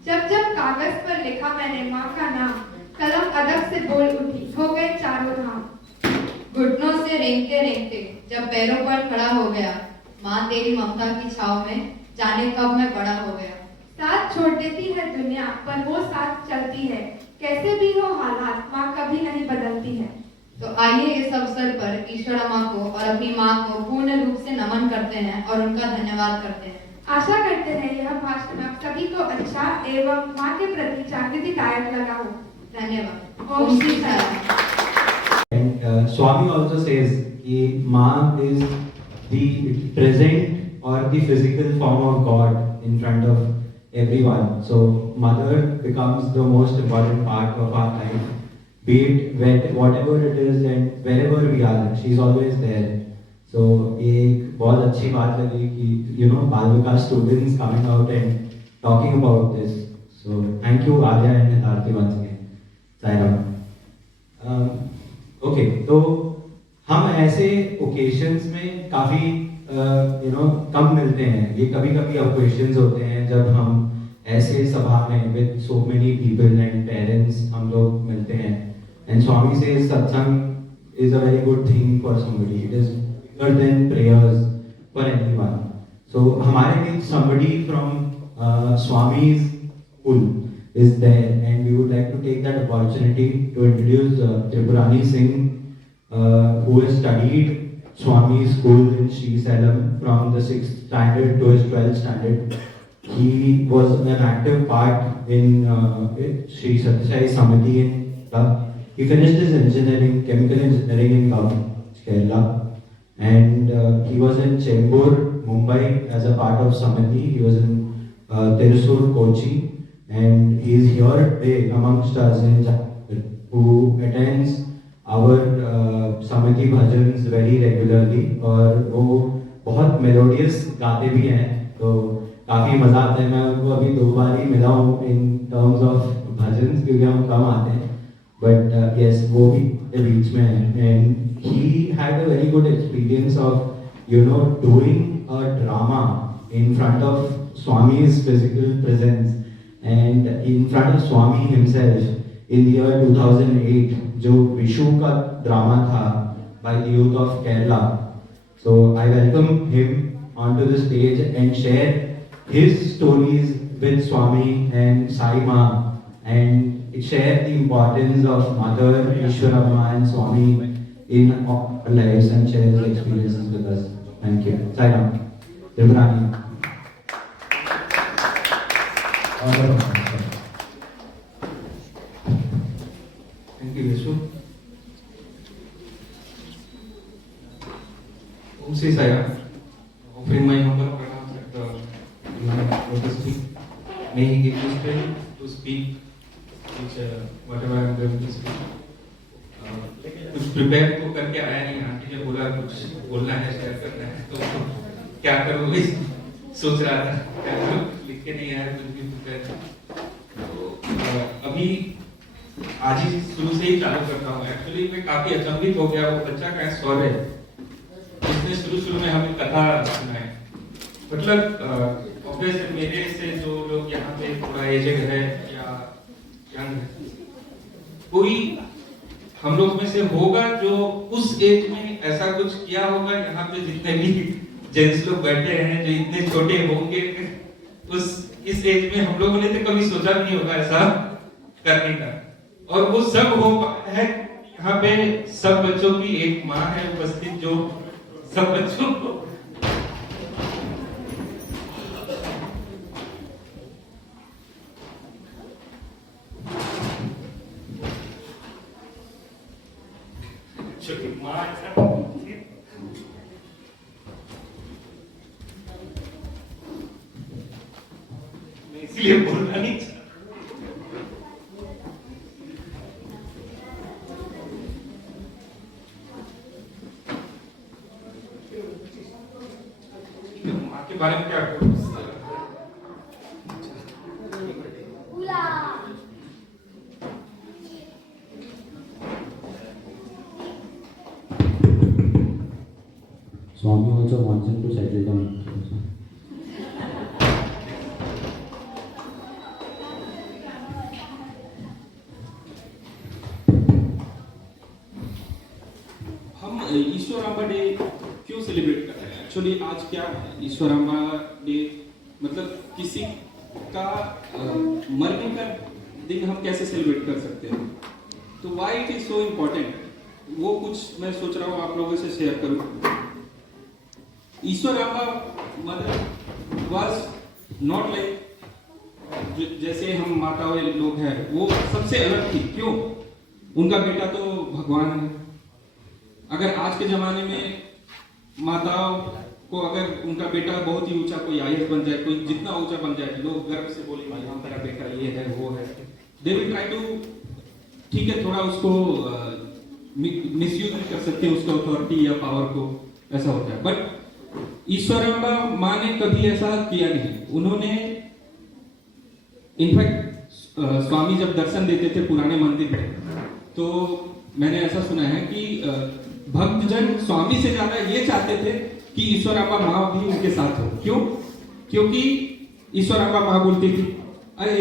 जब जब कागज पर लिखा मैंने माँ का नाम, कलम अदब से बोल उठी, हो गए चारों धाम। घुटनों से रेंगते रेंगते जब पैरों पर खड़ा हो गया, माँ तेरी ममता की छाव में जाने कब मैं बड़ा हो गया। साथ छोड़ देती है दुनिया पर वो साथ चलती है, कैसे भी हो हालात माँ कभी नहीं बदलती है। तो आइए इस अवसर पर ईश्वर माँ को और अपनी माँ को पूर्ण रूप से नमन करते हैं और उनका धन्यवाद करते हैं। आशा करते हैं यह भाषण आप सभी को अच्छा एवं माँ के प्रति जागृतिदायक लगा हो। धन्यवाद। ओम Shri Sai. And Swami also says कि माँ is the present or the physical form of God in front of everyone. So mother becomes the most important part of our life. Be it whatever it is and wherever we are, she is always there. So ये एक बहुत अच्छी बात लगी कि बाल विकास students coming out and talking about this. So thank you Arya and Aarti once again. Saira. Okay, तो हम ऐसे ओकेशंस में काफ़ी कम मिलते हैं। ये कभी कभी ओकेशंस होते हैं जब हम ऐसे सभा में with so many people and parents हम लोग मिलते हैं। एंड स्वामी से सत्संग is a very good thing for somebody, it is bigger than prayers for anyone. So हमारे बीच somebody from Swami's school is there, and we would like to take that opportunity to introduce Tripurani Singh, who has studied Swami's school in Sri Salem from the 6th standard to his 12th standard. He was an active part in Sri Satyasai Samiti in he finished his chemical engineering in Kerala. And he was in Chembur Mumbai as a part of Samiti. He was in Thrissur, Kochi, and he is here today amongst us in Jharkhand, who attends our Samiti bhajans very regularly और वो बहुत melodious गाते भी हैं, तो काफ़ी मज़ा आता है. मैं उनको अभी 2 बार ही मिला हूँ इन टर्म्स ऑफ भजन्स, क्योंकि हम कम आते हैं, बट यस वो भी बीच में है. And he had a very good experience of doing a drama in front of Swami's physical presence and in front of Swami himself in the year 2008, जो विशु का ड्रामा था by the youth of Kerala. So I welcome him onto the stage and share his stories with Swami and Sai Ma and share the importance of Mother Ishwaramma and Swami in our lives and share their experiences with us. Thank you. Sai Ram. Tripurani. Thank you, Vishu. Om Sri Sai Ram. Offering my humble pranams at the lotus feet. May He give me strength to speak whatever I am going to speak. कुछ prepare तो करके आया नहीं, aunty ने बोला कुछ बोलना है, शेयर करना है, तो क्या करूँ इस सोच रहा था, क्या करूँ, लिख के नहीं आया कुछ भी प्रिपेयर. तो अभी आज ही शुरू से ही चालू करता हूँ. एक्चुअली मैं काफी अचंभित हो गया, वो बच्चा का स्वर है जिसने शुरू में हमें कथा सुनाई. मतलब ऑब्वियसली मेरे से जो लोग यहाँ पे थोड़ा एजेड है या यंग है, कोई हम लोग में से होगा जो उस एज में ऐसा कुछ किया होगा. यहाँ पे जितने भी जेंट्स लोग बैठे हैं जो इतने छोटे होंगे, इस एज में हम लोगों ने तो कभी सोचा नहीं होगा ऐसा करने का, और वो सब हो है. यहाँ पे सब बच्चों की एक माँ है उपस्थित जो सब बच्चों को इसलिए बोलना नहीं चाहता. माँ के बारे में क्या कहूँ? Swami also wants him to settle down. हम ईश्वराम्बा डे क्यों सेलिब्रेट कर रहे हैं? एक्चुअली आज क्या है ईश्वराम्बा डे, मतलब किसी का मरने का दिन हम कैसे सेलिब्रेट कर सकते हैं, तो why it is so important, वो कुछ मैं सोच रहा हूँ आप लोगों से शेयर करूँ. ईश्वराम्बा मदर वाज नॉट लाइक जैसे हम माताएं लोग हैं, वो सबसे अलग थी. क्यों? उनका बेटा तो भगवान है. अगर आज के जमाने में माताओं को अगर उनका बेटा बहुत ही ऊंचा कोई आईएएस बन जाए, कोई जितना ऊंचा बन जाए, लोग गर्व से बोले भाई हाँ मेरा बेटा ये है वो है, दे विल ट्राई टू, ठीक है थोड़ा उसको मिसयूज भी कर सकते हैं उसका अथॉरिटी या पावर को, ऐसा होता है. बट ईश्वराम्बा माँ ने कभी ऐसा किया नहीं. उन्होंने इनफैक्ट स्वामी जब दर्शन देते थे पुराने मंदिर में, तो मैंने ऐसा सुना है कि भक्तजन स्वामी से ज्यादा ये चाहते थे कि ईश्वराम्बा माँ भी उनके साथ हो. क्यों? क्योंकि ईश्वराम्बा माँ बोलती थी अरे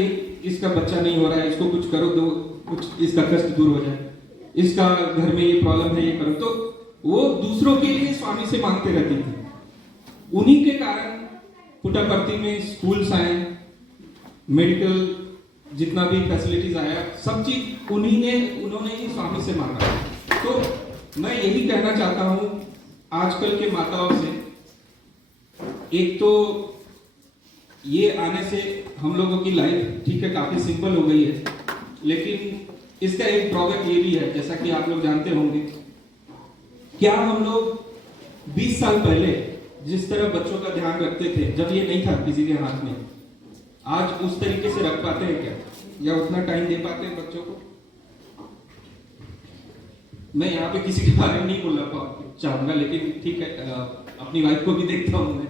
इसका बच्चा नहीं हो रहा है, इसको कुछ करो दो, कुछ इसका कष्ट दूर हो जाए, इसका घर में ये प्रॉब्लम है ये करो. तो वो दूसरों के लिए स्वामी से मांगते रहती थी. उन्हीं के कारण पुट्टपर्ती में स्कूल्स आए, मेडिकल जितना भी फैसिलिटीज आया, सब चीज उन्होंने ही स्वामी से मांगा. तो मैं यही कहना चाहता हूँ आजकल के माताओं से, एक तो ये आने से हम लोगों की लाइफ ठीक है काफी सिंपल हो गई है, लेकिन इसका एक ड्रॉबैक ये भी है, जैसा कि आप लोग जानते होंगे, क्या हम लोग 20 साल पहले जिस तरह बच्चों का ध्यान रखते थे जब ये नहीं था किसी के हाथ में, आज उस तरीके से रख पाते हैं क्या, या उतना टाइम दे पाते हैं बच्चों को? मैं यहाँ पे किसी के बारे में नहीं बोलना चाहूंगा, लेकिन ठीक है, अपनी वाइफ को भी देखता हूँ मैं।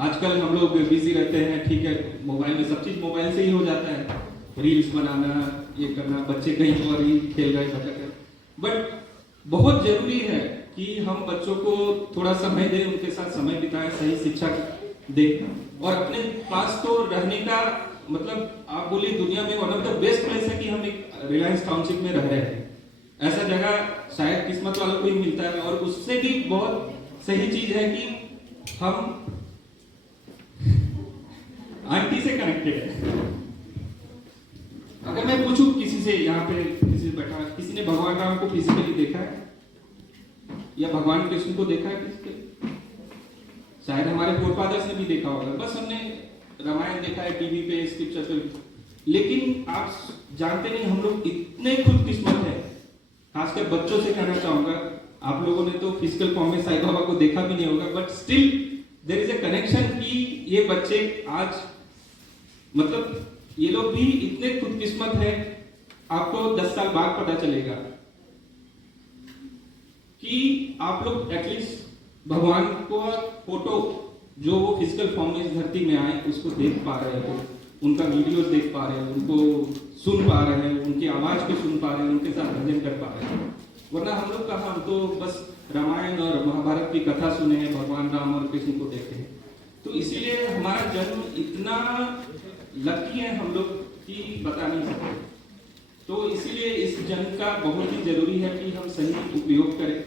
आजकल हम लोग बिजी रहते हैं, ठीक है, मोबाइल में सब चीज मोबाइल से ही हो जाता है, रील्स बनाना, ये करना, बच्चे कहीं और ही खेल रहे भटक रहे। बट बहुत जरूरी है कि हम बच्चों को थोड़ा समय दें, उनके साथ समय बिताएं, सही शिक्षा दें, और अपने पास तो रहने का मतलब आप बोलिए दुनिया में one of the best place है कि हम एक रिलायंस टाउनशिप में रह रहे हैं। ऐसा जगह शायद किस्मत वालों को ही मिलता है, और उससे भी बहुत सही चीज है कि हम आंटी से कनेक्टेड है। अगर मैं पूछूं किसी से, यहाँ पे किसी से बैठा, किसी ने भगवान राम को फिजिकली देखा है या भगवान कृष्ण को देखा है? किसके? शायद हमारे फोरफादर्स ने भी देखा होगा, बस हमने रामायण देखा है टीवी पे, स्क्रिप्चर पे। लेकिन आप जानते नहीं, हम लोग इतने खुशकिस्मत हैं, खासकर बच्चों से कहना चाहूंगा। आप लोगों ने तो फिजिकल फॉर्म में साईं बाबा को देखा भी नहीं होगा, but still there is a connection कि ये बच्चे आज मतलब ये लोग भी इतने खुशकिस्मत हैं। आपको 10 साल बाद पता चलेगा कि आप लोग एटलीस्ट भगवान को फोटो जो वो फिजिकल फॉर्म में इस धरती में आए उसको देख पा रहे हो, उनका वीडियोस देख पा रहे हो, उनको सुन पा रहे हैं, उनकी आवाज को सुन पा रहे हैं, उनके साथ भजन कर पा रहे हैं। वरना हम लोग कहाँ, हम तो बस रामायण और महाभारत की कथा सुने हैं, भगवान राम और कृष्ण को देखे हैं। तो इसीलिए हमारा जन्म इतना लकी है हम लोग कि बता नहीं सकते। तो इसीलिए इस जन्म का बहुत ही जरूरी है कि हम सही उपयोग करें,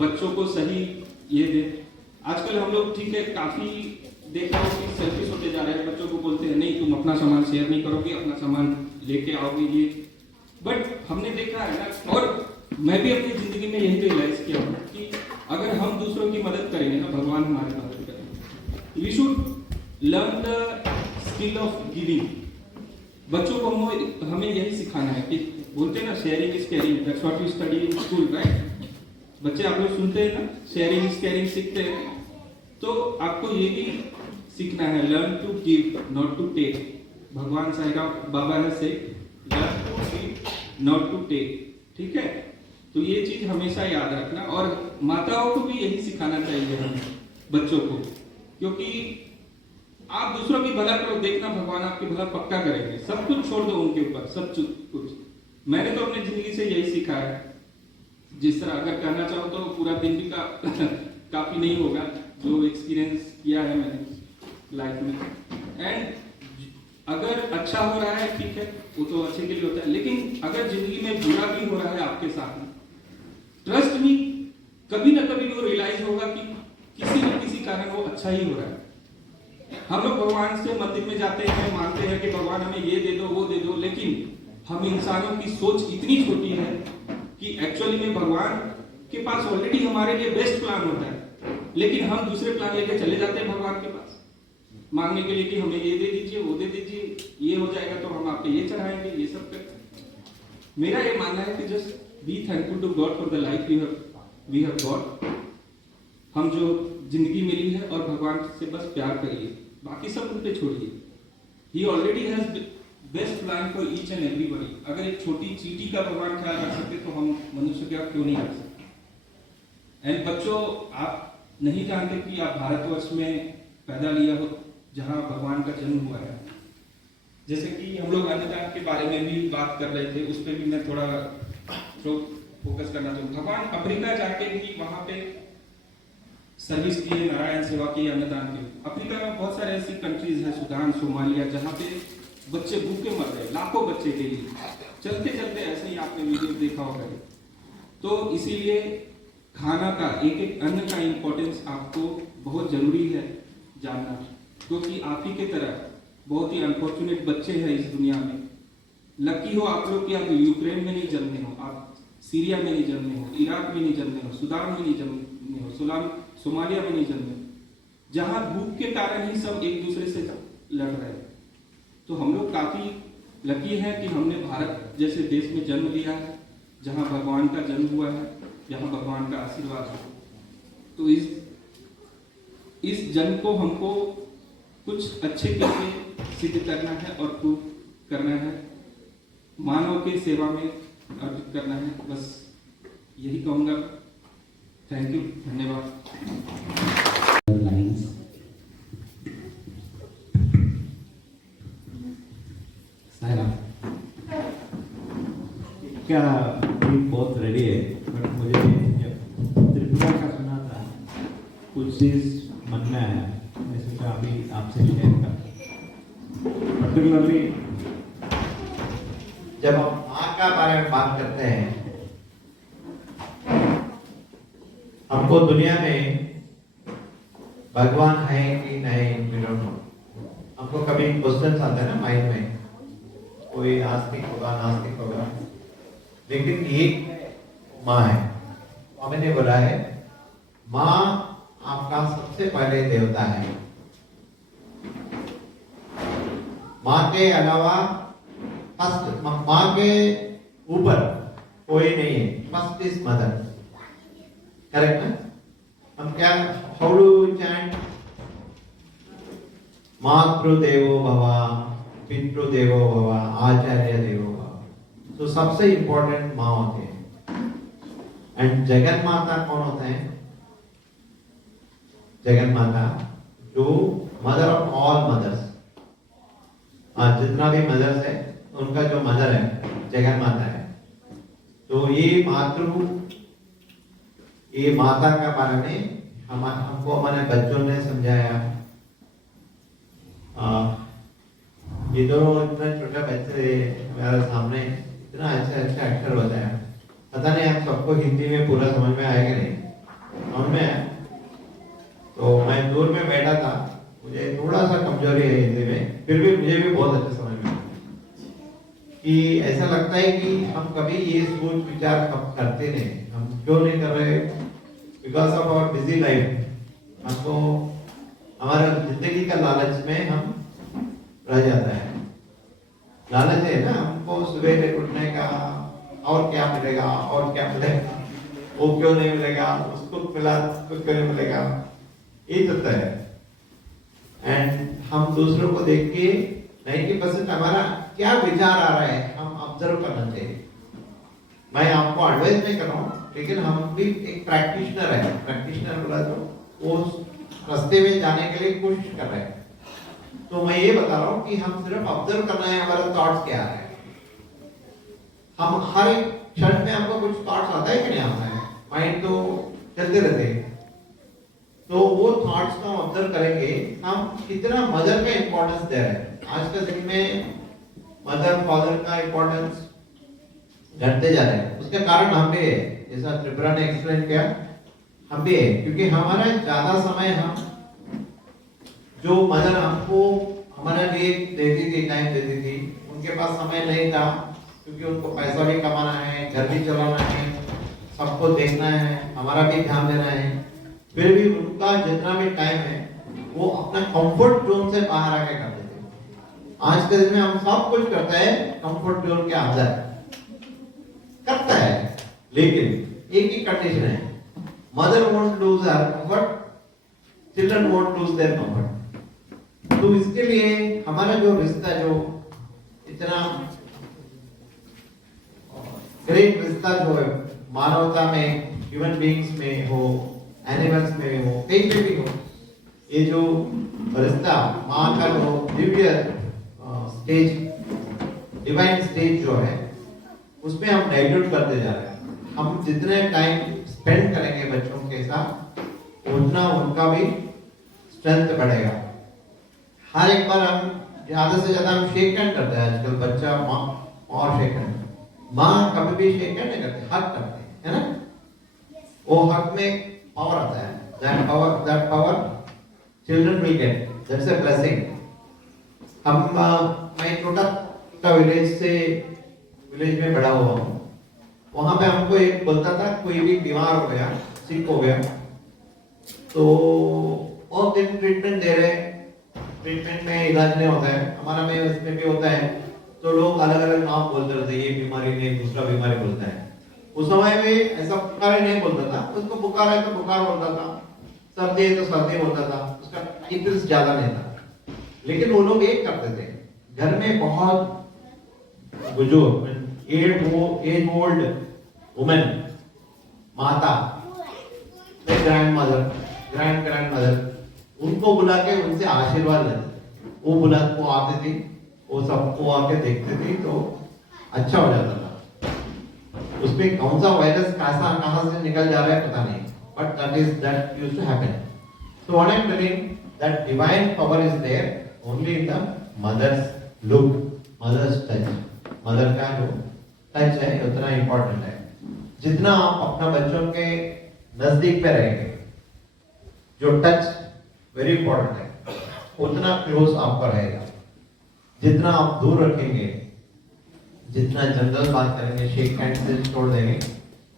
बच्चों को सही ये दें। आजकल हम लोग ठीक है काफी देखा हो कि सेल्फिश होते जा रहे हैं, बच्चों को बोलते हैं नहीं तुम अपना सामान शेयर नहीं करोगे, अपना सामान लेके आओगे ये। बट हमने देखा है ना, और मैं भी अपनी जिंदगी में यही रियलाइज किया हूँ कि अगर हम दूसरों की मदद करेंगे ना, भगवान हमारी मदद करेंगे। We should learn the skill of giving. बच्चों को हमें यही सिखाना है कि बोलते हैं ना sharing is caring, that's what we study in school, right? बच्चे आप लोग सुनते हैं ना, शेयरिंग इज केयरिंग सीखते हैं। तो आपको ये भी सीखना है, learn to give not to take. भगवान साईं बाबा ने से learn to give not to take, ठीक है? तो ये चीज हमेशा याद रखना, और माताओं को भी यही सिखाना चाहिए हमें बच्चों को, क्योंकि आप दूसरों की भला करो, देखना भगवान आपकी भला पक्का करेंगे। सब कुछ छोड़ दो उनके ऊपर, सब कुछ। मैंने तो अपनी जिंदगी से यही सीखा है। जिस तरह अगर कहना चाहो तो पूरा दिन भी काफी नहीं होगा जो एक्सपीरियंस किया है मैंने लाइफ में। एंड अगर अच्छा हो रहा है ठीक है, वो तो अच्छे के लिए होता है, लेकिन अगर जिंदगी में बुरा भी हो रहा है आपके साथ में, ट्रस्ट मी कभी ना कभी वो रियलाइज होगा कि किसी न किसी कारण वो अच्छा ही हो रहा है। हम लोग भगवान से मंदिर में जाते हैं, मानते हैं कि भगवान हमें ये दे दो वो दे दो, लेकिन हम इंसानों की सोच इतनी छोटी है कि एक्चुअली में भगवान के पास ऑलरेडी हमारे लिए बेस्ट प्लान होता है, लेकिन हम दूसरे प्लान लेके चले जाते हैं भगवान के पास मांगने के लिए कि हमें ये दे दीजिए वो दे दीजिए, ये हो जाएगा तो हम आपके ये चढ़ाएंगे, ये सब करते। मेरा ये मानना है कि just be thankful to God for the life we have got. हम जो जिंदगी मिली है और भगवान से बस प्यार करिए, बाकी सब उन पे छोड़िए। He already has best plan for each and everybody. अगर एक छोटी चींटी का भगवान ख्याल रख सकते तो हम मनुष्य का क्यों नहीं रख सकते। एंड बच्चों, आप नहीं जानते कि आप भारतवर्ष में पैदा लिया हो जहां भगवान का जन्म हुआ है। जैसे कि हम लोग अन्नदान के बारे में भी बात कर रहे थे, उस पर भी मैं थोड़ा फोकस करना चाहूँ। भगवान अफ्रीका जाके भी वहां पे सर्विस किए, नारायण सेवा की, अन्नदान की। अफ्रीका में बहुत सारे ऐसी कंट्रीज है, सूडान, सोमालिया, जहाँ पे बच्चे भूखे मर रहे, लाखों बच्चे के लिए चलते चलते, ऐसे ही आपने वीडियो देखा होगा। तो इसीलिए खाना का, एक एक अन्न का इम्पोर्टेंस आपको बहुत जरूरी है जानना, क्योंकि आप ही के तरह बहुत ही अनफॉर्चुनेट बच्चे हैं इस दुनिया में। लकी हो आप लोग कि आप यूक्रेन में नहीं जन्मे हो, आप सीरिया में नहीं जन्मे हो, इराक में नहीं जन्मे हो, सूडान में नहीं जन्मे हो, सोमालिया में नहीं जन्मे, जहां भूख के कारण ही सब एक दूसरे से लड़ रहे हैं। तो हम लोग काफी लकी हैं कि हमने भारत जैसे देश में जन्म लिया है, जहां भगवान का जन्म हुआ है, जहां भगवान का आशीर्वाद है। तो इस जंग को हमको कुछ अच्छे करके सिद्ध करना है और प्रूव करना है, मानव की सेवा में अर्पित करना है। बस यही कहूँगा। थैंक यू, धन्यवाद। क्या गीत बहुत रेडी है, बट मुझे त्रिपुरा का सुना था, कुछ चीज मन में आया, मैं सोचा अभी आपसे शेयर कर। पर्टिकुलरली जब हम माँ का बारे में बात करते हैं, हमको दुनिया में भगवान है कि नहीं, we don't know। हमको कभी क्वेश्चन आता है ना माइंड में, कोई आस्तिक होगा, नास्तिक होगा, लेकिन एक माँ है। हमें ने बोला है माँ आपका सबसे पहले देवता है। माँ के अलावा फर्स्ट, माँ के ऊपर कोई नहीं है। फर्स्ट इज मदर, करेक्ट ना? हम क्या, हाउ डू चैंट? मातृदेवो भव, पितृदेवो भव, आचार्य देवो भव। तो सबसे इंपॉर्टेंट माँ होती है। एंड जगन माता कौन होते हैं? जगन माता जो मदर ऑफ ऑल मदर्स, जितना भी मदर्स है उनका जो मदर है जगन माता है। तो ये माता का बारे में हमको हमारे बच्चों ने समझाया। ये दोनों इतना छोटे बच्चे हमारे सामने इतना अच्छा अक्षर बताया। पता नहीं आप सबको हिंदी में पूरा समझ में आएगा नहीं, समझ में आया? तो मैं दूर में बैठा था, मुझे थोड़ा सा कमजोरी है हिंदी में, फिर भी मुझे भी बहुत अच्छा समझ में आया। कि ऐसा लगता है कि हम कभी ये सोच विचार करते नहीं, हम क्यों नहीं कर रहे? Because of our busy life. हमको हमारा जिंदगी का लालच में हम रह जाता है। लालच है ना, हमको सुबह उठने का, और क्या मिलेगा, और क्या मिलेगा, वो क्यों नहीं मिलेगा, उसको मिला उसको क्यों नहीं मिलेगा, ये तो है। एंड हम दूसरों को देख के 90% हमारा क्या विचार आ रहा है हम ऑब्जर्व करना चाहिए। मैं आपको एडवाइस नहीं कर रहा हूँ, लेकिन हम भी एक प्रैक्टिशनर है। प्रैक्टिशनर बोला तो वो रास्ते में जाने के लिए कोशिश कर रहे हैं। तो मैं ये बता रहा हूँ कि हम सिर्फ ऑब्जर्व करना है हमारा थॉट्स क्या है। हम हर एक क्षण में हमको कुछ थॉट्स आता है कि नहीं आता है? माइंड तो चलते रहते हैं। तो वो थॉट्स को ऑब्जर्व करेंगे हम कितना मदर का इंपॉर्टेंस दे रहे हैं। आज के दिन में मदर फादर का इंपॉर्टेंस घटते जा रहे हैं। उसके कारण हम भी है, जैसा त्रिपुरा ने एक्सप्लेन किया, हम भी है। क्योंकि हमारा ज्यादा समय हम जो मदर हमको हमारे लिए देती थी, टाइम देती थी, उनके पास समय नहीं था। क्योंकि उनको पैसा भी कमाना है, घर भी चलाना है, सबको देखना है, हमारा भी ध्यान देना है। फिर भी उनका जितना भी टाइम है वो अपना कंफर्ट जोन से बाहर आके करते थे। आज के दिन में हम सब कुछ करते हैं कंफर्ट जोन के अंदर करता है, लेकिन एक ही कंडीशन है, mother won't lose her comfort, children won't lose their comfort. तो इसके लिए हमारा जो रिश्ता, जो इतना ग्रेट रिश्ता जो है मानवता में, ह्यूमन बीइंग्स में हो, एनिमल्स में हो, कहीं पे भी हो, ये जो रिश्ता माँ का जो दिव्य स्टेज, डिवाइन स्टेज जो है, उसमें हम डाइल्यूट करते जा रहे हैं। हम जितने टाइम स्पेंड करेंगे बच्चों के साथ, उतना उनका भी स्ट्रेंथ बढ़ेगा। हर एक बार हम ज्यादा से ज्यादा हम शेक हैंड करते हैं आजकल, बच्चा माँ और शेक हैंड, माँ कभी भी शेक हैंड नहीं करते, हक करते हैं, है ना? वो हक में पावर आता है। that power children will get, that's a blessing। मैं छोटा विलेज में बड़ा हुआ हूँ। वहां पे हमको एक बोलता था, कोई भी बीमार हो गया, सिक हो गया, तो बहुत दिन ट्रीटमेंट दे रहे, ट्रीटमेंट में इलाज नहीं होता है, हमारा में उसमें भी होता है, तो लोग अलग अलग नाम बोलते रहते, ये बीमारी नहीं, दूसरा बीमारी बोलता है। उस समय में ऐसा बुखार नहीं बोलता था, उसको बुखार है तो बुखार बोलता था, सर्दी है तो सर्दी बोलता था, पीपल्स ज्यादा नहीं था, लेकिन वो लोग एक करते थे। घर में बहुत बुजुर्ग एज ओल्ड वुमेन, माता, ग्रैंड मदर, उनको बुला के उनसे आशीर्वाद लेते। वो आते थे, वो सबको आके देखते थे तो अच्छा हो जाता था। उसमें कौन सा वायरस कहां से निकल जा रहा है पता नहीं, but that used to happen. So what I'm telling, that divine power is there only in the mother's look, mother's touch. Mother का जो टच है उतना इम्पोर्टेंट है। जितना आप अपना बच्चों के नजदीक पे रहेंगे, जो टच वेरी इंपॉर्टेंट है, उतना क्लोज आपका रहेगा। जितना आप दूर रखेंगे, जितना जनरल बात करेंगे, शेक हैंड से छोड़ देंगे,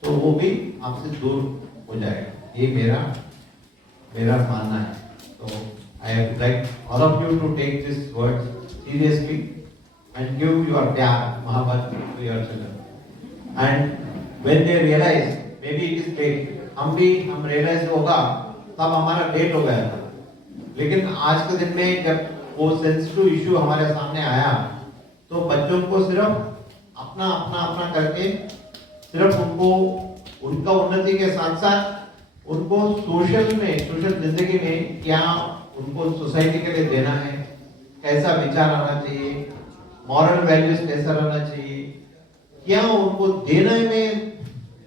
तो वो भी आपसे दूर हो जाएगा। ये मेरा मानना है। तो I would like all of you to take this word seriously and give your pyar, mohabbat to your children. And when they realize, maybe it is late, हम realize होगा तब हमारा लेट हो गया था, लेकिन आज के दिन में जब वो सेंसिटिव इशू हमारे सामने आया, तो बच्चों को सिर्फ अपना करके, सिर्फ उनको उनका उन्नति के साथ साथ उनको सोशल जिंदगी में क्या उनको सोसाइटी के लिए देना है, कैसा विचार आना चाहिए, मॉरल वैल्यूज कैसा रहना चाहिए, क्या उनको देने में,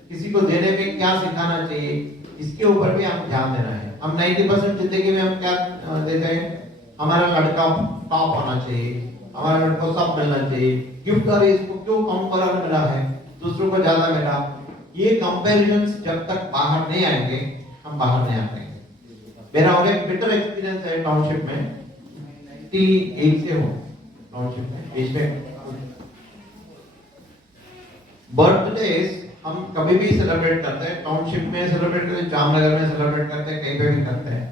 किसी को देने में क्या सिखाना चाहिए, इसके ऊपर भी हम ध्यान देना है। हम 90% जिंदगी में हम क्या देते हैं, हमारा लड़का टॉप होना चाहिए, हमारा लड़का सब मिलना चाहिए, गिफ्ट और इसको क्यों कम कलर मिला है, दूसरों को ज्यादा मिला। ये कंपैरिजंस जब तक बाहर नहीं आएंगे, हम बाहर नहीं आ पाएंगे। मेरा और एक बिटर एक्सपीरियंस है टाउनशिप में, 98 से हूँ टाउनशिप में। बर्थडेज हम कभी भी सेलिब्रेट करते हैं, टाउनशिप में सेलिब्रेट करते हैं, जामनगर में सेलिब्रेट करते हैं, कहीं पे भी करते हैं।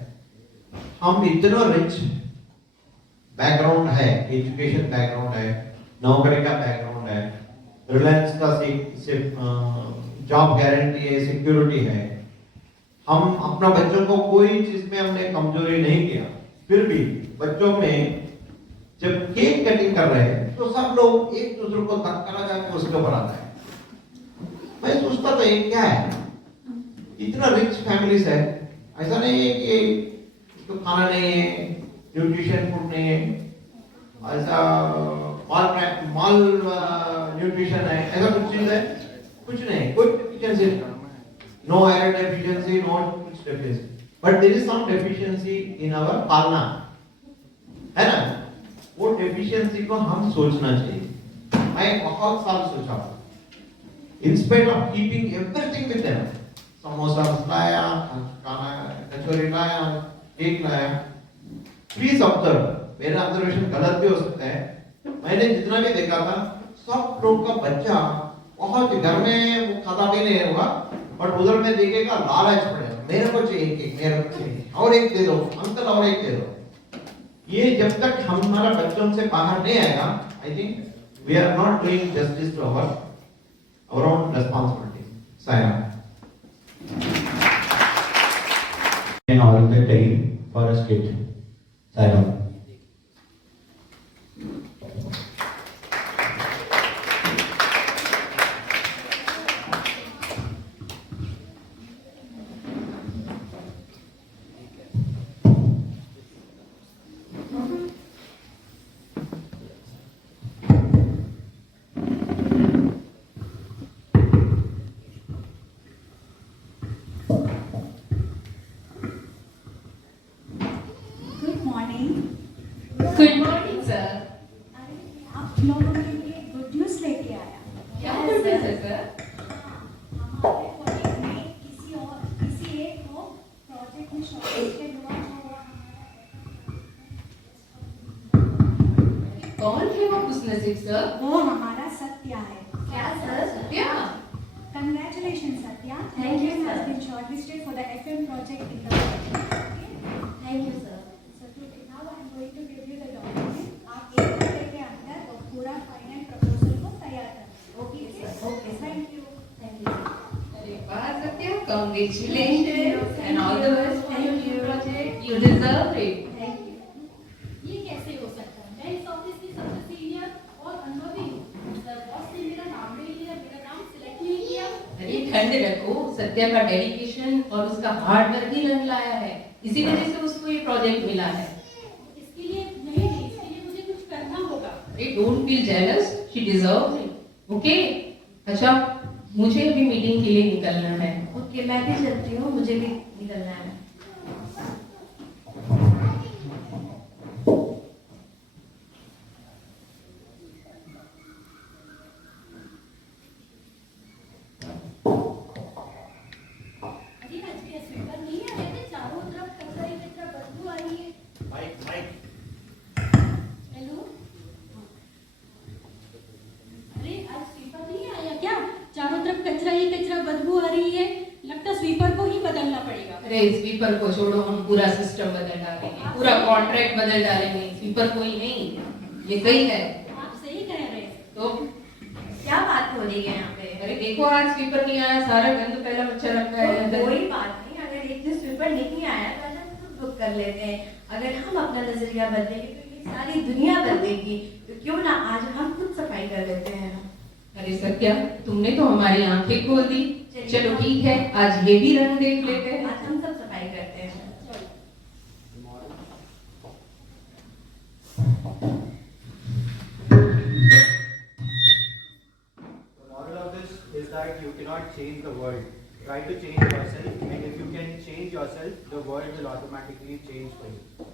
हम इतना रिच बैकग्राउंड है, एजुकेशन बैकग्राउंड है, नौकरी का बैकग्राउंड है, रिलायंस का जॉब गारंटी है, सिक्योरिटी है। हम अपना बच्चों को कोई चीज में हमने कमजोरी नहीं किया, फिर भी बच्चों में जब केक कटिंग कर रहे हैं तो सब लोग एक दूसरे को धक्का लगा के उसके ऊपर आता है। मैं सोचता था ये क्या है, इतना रिच फैमिलीज है, ऐसा नहीं है कि तो खाना नहीं है, न्यूट्रिशन फूड नहीं है, ऐसा माल न्यूट्रिशन है, ऐसा कुछ चीज है, कुछ नहीं, कोई deficiency, no iron deficiency, no कुछ deficiency, but there is some deficiency in our पालना, है ना। वो डेफिशिएंसी को हम सोचना चाहिए। मैं बहुत साल सोचा, in spite of keeping everything with them, samosa लाया, खाना कचौरी लाया, केक लाया, प्लीज ऑब्जर्व, मेरा ऑब्जर्वेशन गलत भी हो सकता है, मैंने जितना भी देखा था सब लोग का बच्चा बहुत घर में वो खाता भी नहीं होगा, बट उधर में देखेगा लालच पड़ेगा, मेरे को चाहिए केक, मेरे को चाहिए, और एक दे दो अंकल, और एक दे दो। ये जब तक हमारा बच्चों से बाहर नहीं आएगा, I think we are not doing justice to our own responsibility. साया and all the time for a skit. Saira. Good morning sir. आप लोगों के लिए गुड न्यूज लेके आया। क्या गुड न्यूज है सर? हमारे कॉलेज में किसी एक को प्रोजेक्ट में शॉर्टेज के हुआ। कौन है वो खुशनसीब सर? वो हमारा सत्या है। क्या sir? Satya? Congratulations Satya. Thank you, sir. Has been shortlisted for the FM project in the Thank you sir. Now I am going to give you the document. आप एक घंटे के अंदर वो पूरा फाइनल प्रपोजल को तैयार करें। Okay sir. Okay sir. Thank you. Thank you. अरे वाह Satya, congratulations and all the best for your new project. You deserve it. Thank ठंड रखो, सत्या का डेडिकेशन और उसका हार्ड वर्क ही रंग लाया है, इसी वजह से उसको ये प्रोजेक्ट मिला है। इसके लिए नहीं, इसके लिए मुझे कुछ करना होगा। अरे don't feel jealous, she deserves it. Okay, अच्छा मुझे अभी मीटिंग के लिए निकलना है। ओके, मैं भी चलती हूँ, मुझे भी निकलना है। अरे आज के स्वीपर नहीं आ रहे थे, चारों तरफ कचरा ही कचरा, बदबू आ रही है। हेलो, अरे आज स्वीपर नहीं आया क्या? चारों तरफ कचरा ही कचरा, बदबू आ रही है। लगता स्वीपर को ही बदलना पड़ेगा। अरे स्वीपर को छोड़ो, हम पूरा सिस्टम बदल डालेंगे, पूरा कॉन्ट्रैक्ट बदल डालेंगे, स्वीपर कोई नहीं, ये सही है। आप सही कह रहे हैं। तो क्या बात हो रही है यहाँ पे? अरे देखो आज स्वीपर नहीं आया, सारा गंद फैला बच्चा रखा है अंदर। कोई बात नहीं, अगर एक दिन स्वीपर नहीं आया तो आज हम खुद बुक कर लेते हैं। अगर हम अपना नजरिया बदलेंगे तो ये सारी दुनिया बदलेगी। तो क्यों ना आज हम खुद सफाई कर लेते हैं। अरे सत्या, तुमने तो हमारी आंखें खोल दी। चलो ठीक है, आज ये भी रंग देख लेते हैं। आज हम सब सफाई करते हैं। The moral of this is that you cannot change the world. Try to change yourself, and if you can change yourself, the world will automatically change for you.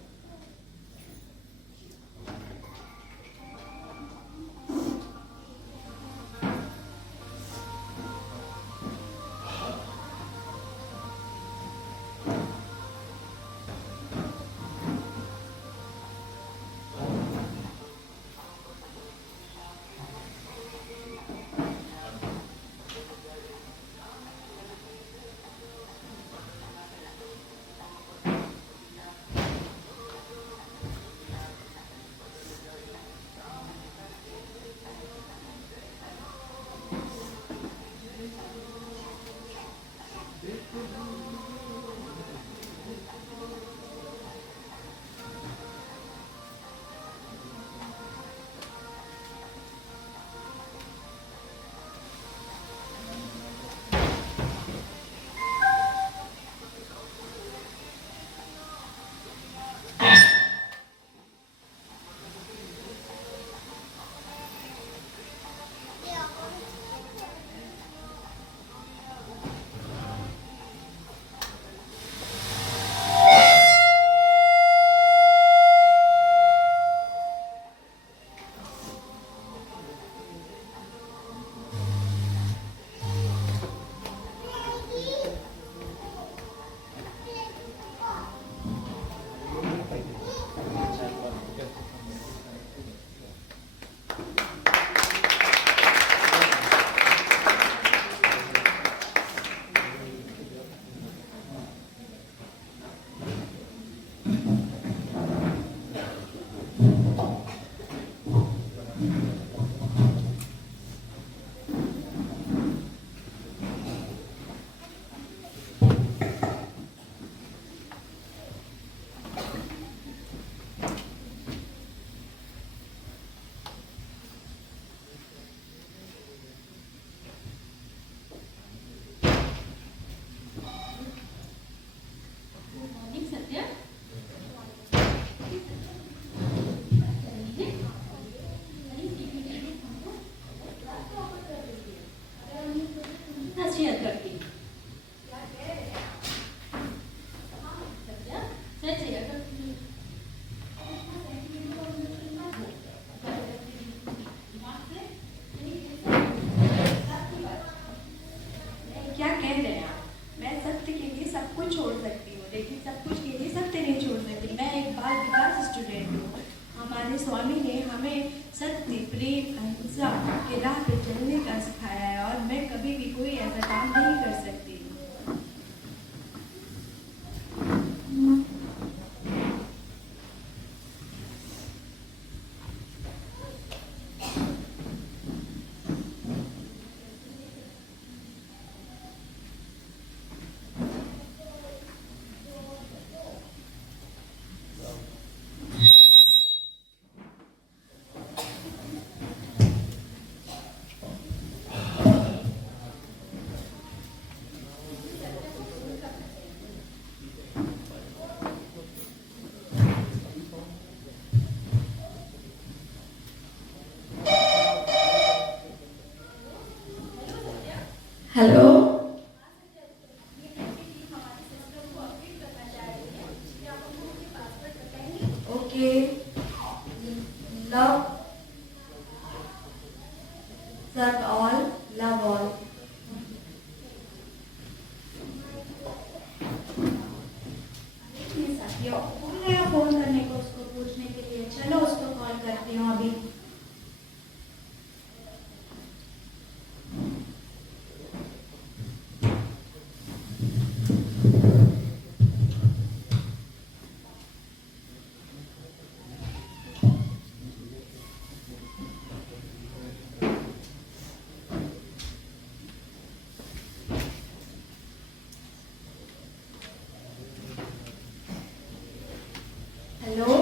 स्वामी ने हमें सत्य, प्रेम, अहिंसा के राह पे चलने का सिखाया है और मैं कभी भी कोई ऐसा काम नहीं कर सकती। हेलो ओके लव सर्व ऑल लव ऑल भूल गया फोन करने को उसको पूछने के लिए। चलो उसको कॉल करती हूँ अभी। Hello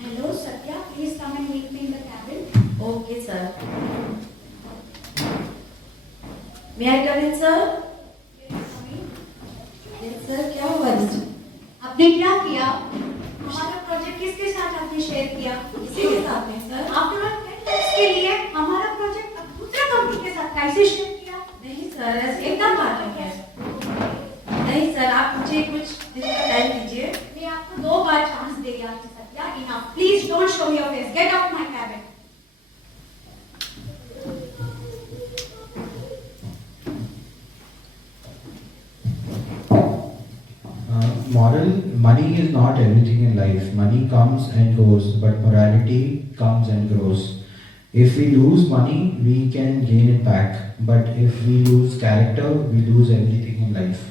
hello Satya, please come and meet me in the cabin. Okay sir may I come in sir sir क्या हुआ आपने क्या किया? हमारा प्रोजेक्ट किसके साथ आपने शेयर किया? किसी के साथ नहीं सर आफ्टर ऑल 10 years के लिए हमारा प्रोजेक्ट अब दूसरे कंपनी के साथ कैसे शेयर किया? नहीं सर ऐसे एकदम बात है। नहीं सर आप मुझे कुछ दिन का टाइम दीजिए मैं आपको 2 बार चांस दे रहा हूँ Satya. Enough, please don't show your face, get out my cabin. Moral, money is not everything in life. Money comes and goes, but morality comes and grows. If we lose money, we can gain it back. But if we lose character, we lose everything in life.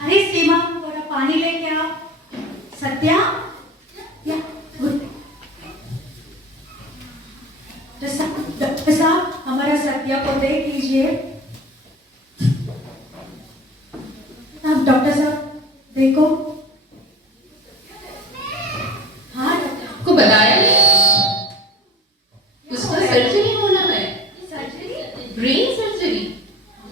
अरे सीमा, थोड़ा पानी लेके आओ। सत्या, या doctor साहब, हमारा सत्या को देख लीजिए। आप डॉक्टर साहब देखो। हाँ डॉक्टर, आपको बताया नहीं उसको सर्जरी होना है। ब्रेन सर्जरी,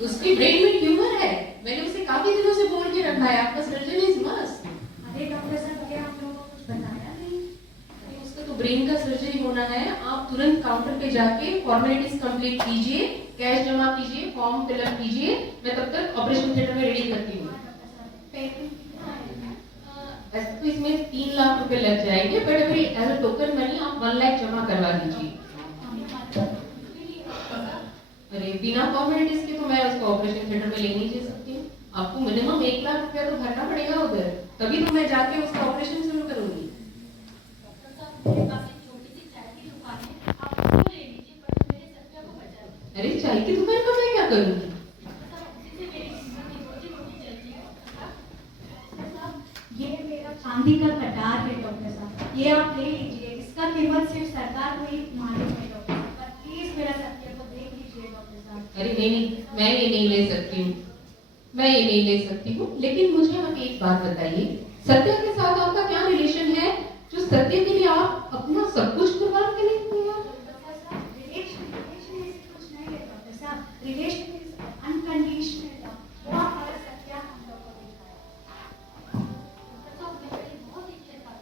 उसके ब्रेन में ट्यूमर है। मैंने उसे काफी दिनों से बोल के रखा है आपका सर्जरी इज मस्ट। अरे डॉक्टर साहब, क्या आप लोगों को कुछ बताया नहीं? उसका तो ब्रेन का सर्जरी होना है। आप तुरंत काउंटर पे जाके फॉर्मेलिटीज कंप्लीट कीजिए, कैश जमा कीजिए, फॉर्म फिलअप कीजिए। मैं तब तक ऑपरेशन थिएटर में रेडी करती हूँ। वैसे तो इसमें 3 लाख रुपए लग जाएंगे, बट अगर एज अ टोकन मनी आप 1 लाख जमा करवा दीजिए। अरे बिना फॉर्मेलिटीज के तो मैं उसको ऑपरेशन थिएटर में ले नहीं जा सकती हूँ। आपको मिनिमम 1 लाख रुपया तो भरना पड़ेगा उधर, तभी तो मैं जाके उसका ऑपरेशन शुरू करूंगी। अरे चाय की दुकान का मैं क्या करूंगी? ये मेरा चांदी का कटार है डॉक्टर साहब, ये आप ले लीजिए। इसका कीमत सिर्फ सरकार को ही मालूम है डॉक्टर साहब, पर प्लीज मेरा सत्य को देख लीजिए डॉक्टर साहब। अरे नहीं, मैं ये नहीं ले सकती हूँ, मैं ये नहीं ले सकती हूँ। लेकिन मुझे आप एक बात बताइए, सत्या के साथ आपका क्या रिलेशन है जो सत्य के लिए आप अपना सब कुछ कुर्बान करेंगे? रिलेशन इज अनकंडीशनल, वो हमारा सत्या हम लोग को दिखाया। बहुत इज्जत था,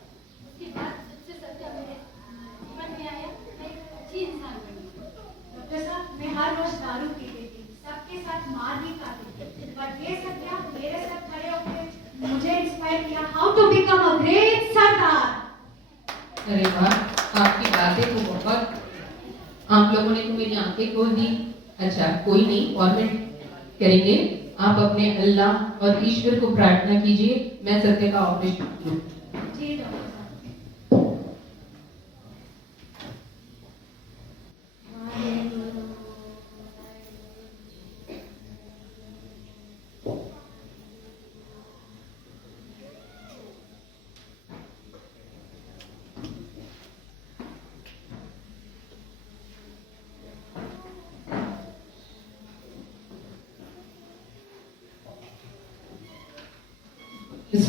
उसके बाद सबसे सत्या मेरे जीवन में आया, मैं एक अच्छी इंसान बनी। डॉक्टर साहब, मैं हर रोज दारू पीती थी, सबके साथ मार भी खाती थी, बट ये सत्या मेरे साथ खड़े होकर मुझे इंस्पायर किया how to become a great sardar. अरे वाह, आपकी बातें तो बहुत, आप लोगों ने तो मेरी आंखें खोल दी। अच्छा कोई नहीं, फॉर्मेट करेंगे। आप अपने अल्लाह और ईश्वर को प्रार्थना कीजिए, मैं सत्य का ऑपरेशन करूं। जी डॉक्टर साहब।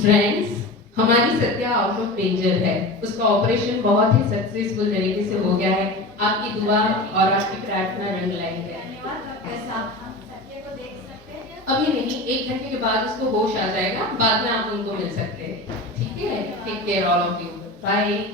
फ्रेंड्स, हमारी सत्या आउट ऑफ डेंजर है, उसका ऑपरेशन बहुत ही सक्सेसफुल तरीके से हो गया है। आपकी दुआ और आपकी प्रार्थना रंग लाई है। धन्यवाद डॉक्टर साहब, हम सत्य को देख सकते हैं? अभी नहीं, 1 घंटे के बाद उसको होश आ जाएगा, बाद में आप उनको मिल सकते हैं। ठीक है, take care all of you, bye.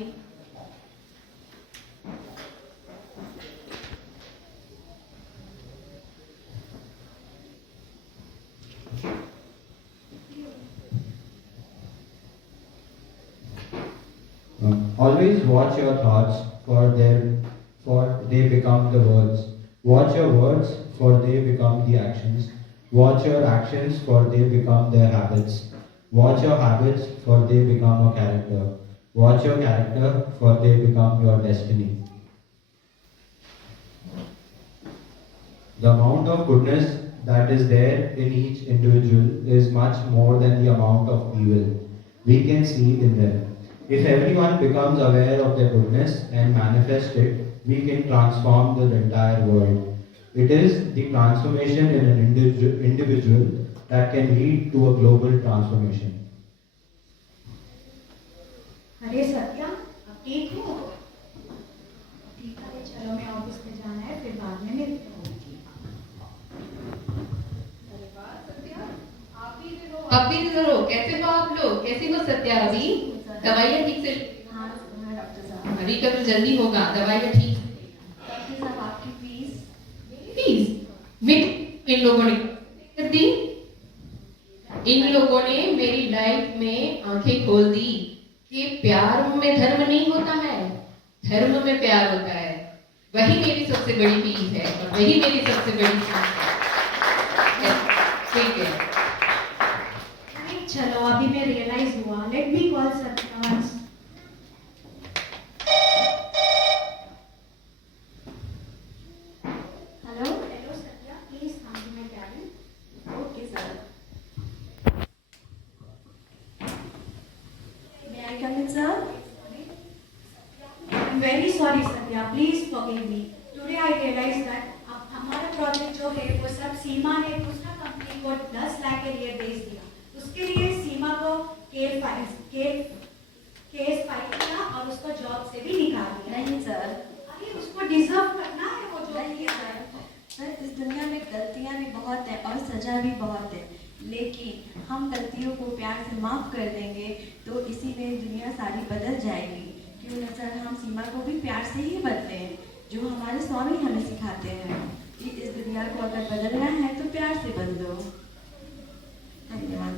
Always watch your thoughts, for they become the words. Watch your words, for they become the actions. Watch your actions, for they become their habits. Watch your habits, for they become a character. Watch your character, for they become your destiny. The amount of goodness that is there in each individual is much more than the amount of evil we can see in them. If everyone becomes aware of their goodness and manifests it, we can transform the entire world. It is the transformation in an individual that can lead to a global transformation. अरे सत्या, अब ठीक हो? ठीक है, चलो मैं office में जाना है, फिर बाद में मिलते हैं। आप भी इधर हो, कैसे हो आप लोग? कैसी हो सत्या? अभी दवाइयाँ ठीक से? हाँ डॉक्टर साहब। अभी का तो जल्दी होगा, दवाइयाँ ठीक से। डॉक्टर साहब आपकी फीस इन लोगों ने कर दी, इन लोगों ने मेरी लाइफ में आंखें खोल दी कि प्यार में धर्म नहीं होता है, धर्म में प्यार होता है। वही मेरी सबसे बड़ी फीस है और वही मेरी सबसे बड़ी फीस है। ठीक है, चलो अभी मैं रियलाइज हुआ, let me call Satya once. Hello Satya, please come to my cabin. Okay sir. May I come in, sir? I'm very sorry Satya, please forgive me. Today I realized that अब हमारा प्रोजेक्ट जो है वो सब सीमा ने दूसरा कंपनी को 10 लाख के लिए बेच दिया। उसके लिए सीमा को केस फाइल किया और उसको जॉब से भी निकाल दिया। नहीं सर। अरे उसको डिजर्व करना है वो जो नहीं किया सर। है। सर, इस दुनिया में गलतियाँ भी बहुत है और सजा भी बहुत है, लेकिन हम गलतियों को प्यार से माफ कर देंगे तो इसी में दुनिया सारी बदल जाएगी। क्यों न सर, हम सीमा को भी प्यार से ही बदलें, जो हमारे स्वामी हमें सिखाते हैं कि इस दुनिया को अगर बदलना है तो प्यार से बदलो। धन्यवाद।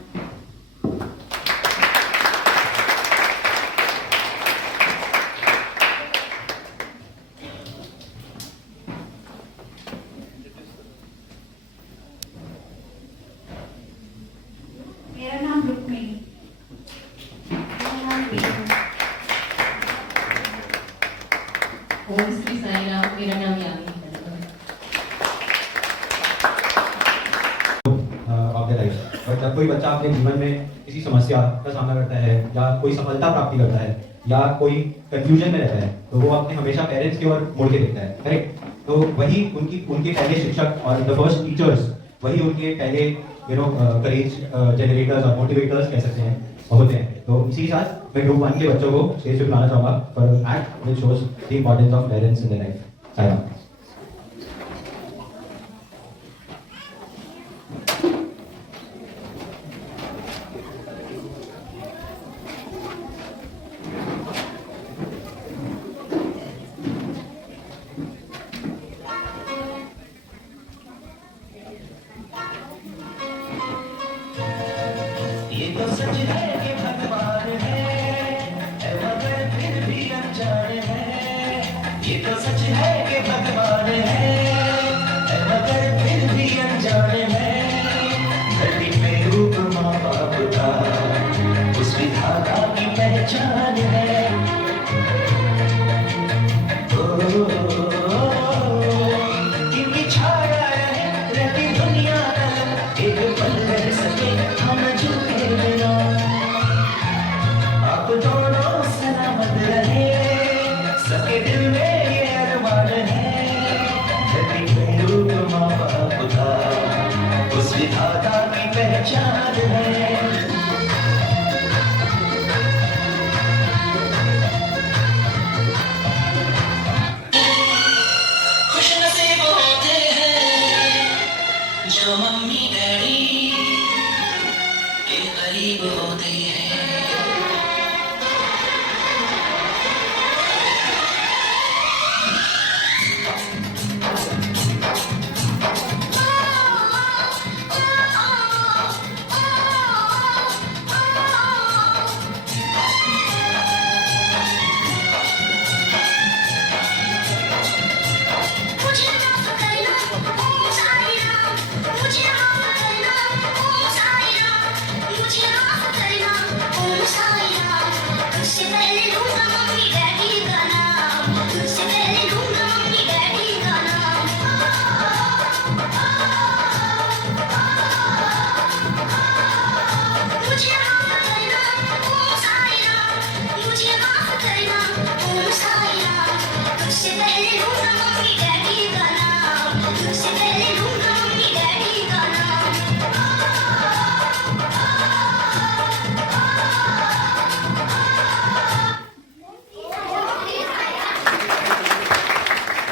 ओम श्री साई राम। मेरा नाम यामिनी है। Of the life. और जब कोई बच्चा अपने जीवन में किसी समस्या का सामना करता है या कोई सफलता प्राप्ति करता है या कोई कंफ्यूजन में रहता है तो वो अपने हमेशा पेरेंट्स की ओर मुड़ के देखता है, करेक्ट? तो वही उनके पहले शिक्षक और द फर्स्ट टीचर्स वही उनके पहले करेज जनरेटर्स और मोटिवेटर्स कह सकते हैं होते हैं। तो इसी के साथ मैं ग्रुप 1 के बच्चों को स्टेज पे बुलाना चाहूँगा for act which shows the importance of parents in their life. Saira.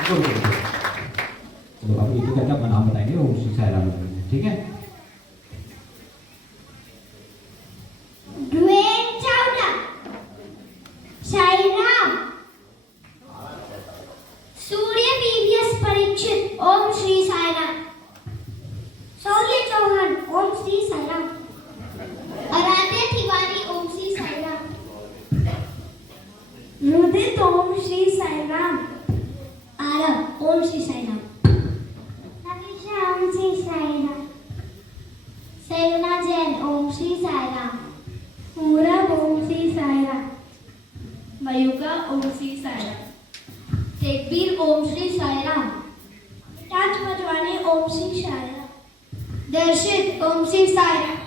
तो आप एक करके अपना नाम बताएंगे ओम श्री साई राम, ठीक है? सूर्य पीवीएस परीक्षित ओम श्री साई राम। शौर्य चौहान ओम श्री साई राम। आराध्य तिवारी ओम श्री साई राम। रुदित ओम श्री साई राम। आरव ओम श्री साई राम। नवीशा ओम श्री साई राम। सैना जैन ओम श्री साई राम। पूरब ओम श्री साई राम। मयुका ओम श्री साई राम। तेगबीर ओम श्री साई राम। ताज मजवानी ओम श्री साई राम। दर्शित ओम श्री साई राम।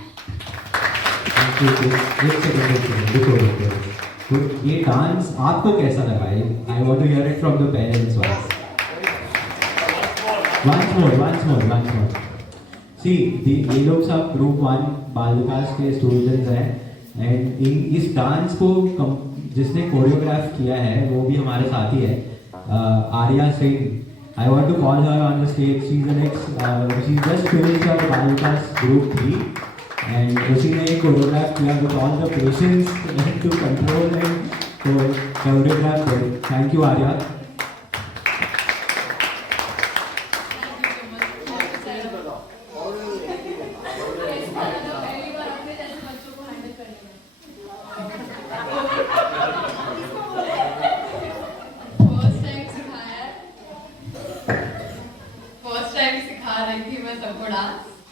तो ये डांस आपको कैसा लगा? I want to hear it from the parents once more. See, ये लोग सब ग्रुप 1 बाल विकास के स्टूडेंट्स हैं एंड इस डांस को जिसने कोरियोग्राफ किया है वो भी हमारे साथ ही है, Arya Singh. I want to call her on the stage. She is the next, she just finished her Bal Vikas group 3 and उसी ने कोरियोग्राफ किया with all the patience to control and तो कोरियोग्राफ। Thank you Arya.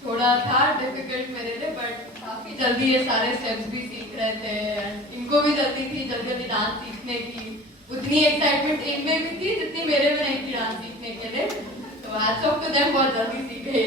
थोड़ा था डिफिकल्ट मेरे लिए, बट काफी जल्दी ये सारे स्टेप्स भी सीख रहे थे। इनको भी जल्दी थी जल्दी डांस सीखने की, उतनी एक्साइटमेंट इनमें भी थी जितनी मेरे में नहीं थी डांस सीखने के लिए। तो हैट्स ऑफ टू देम, बहुत जल्दी सीख गए।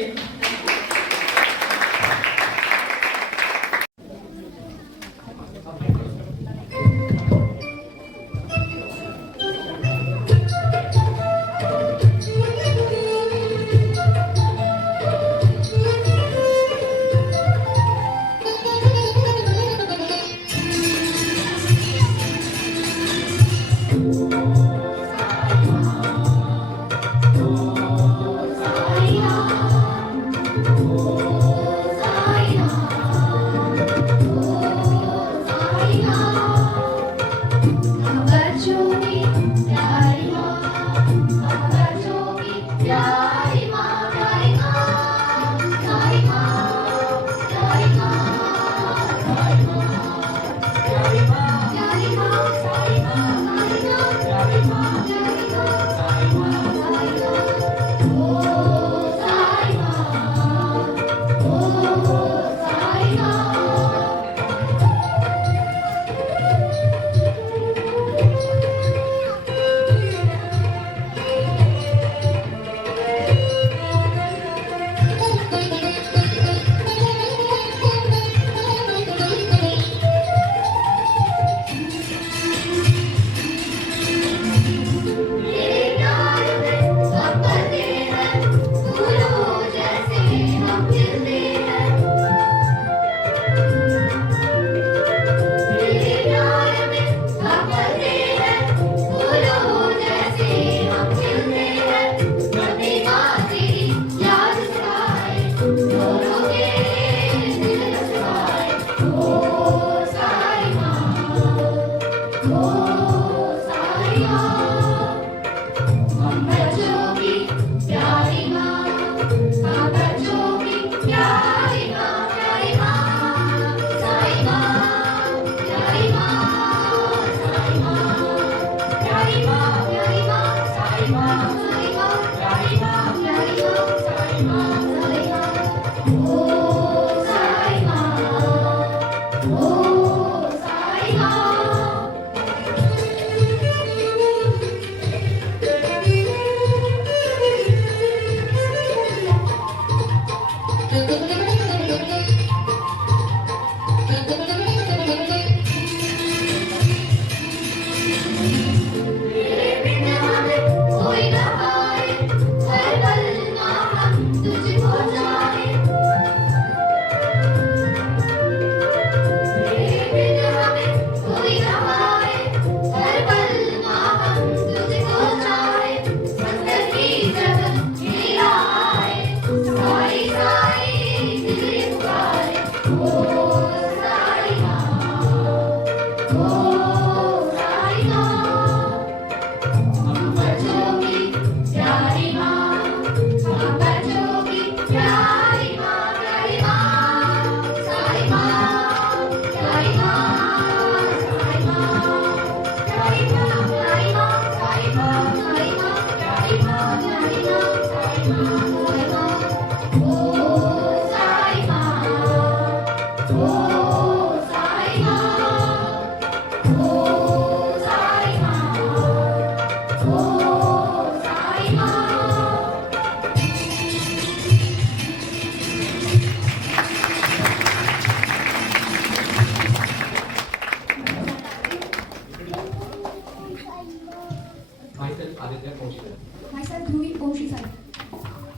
Myself Dhruvi Om Shri Sai.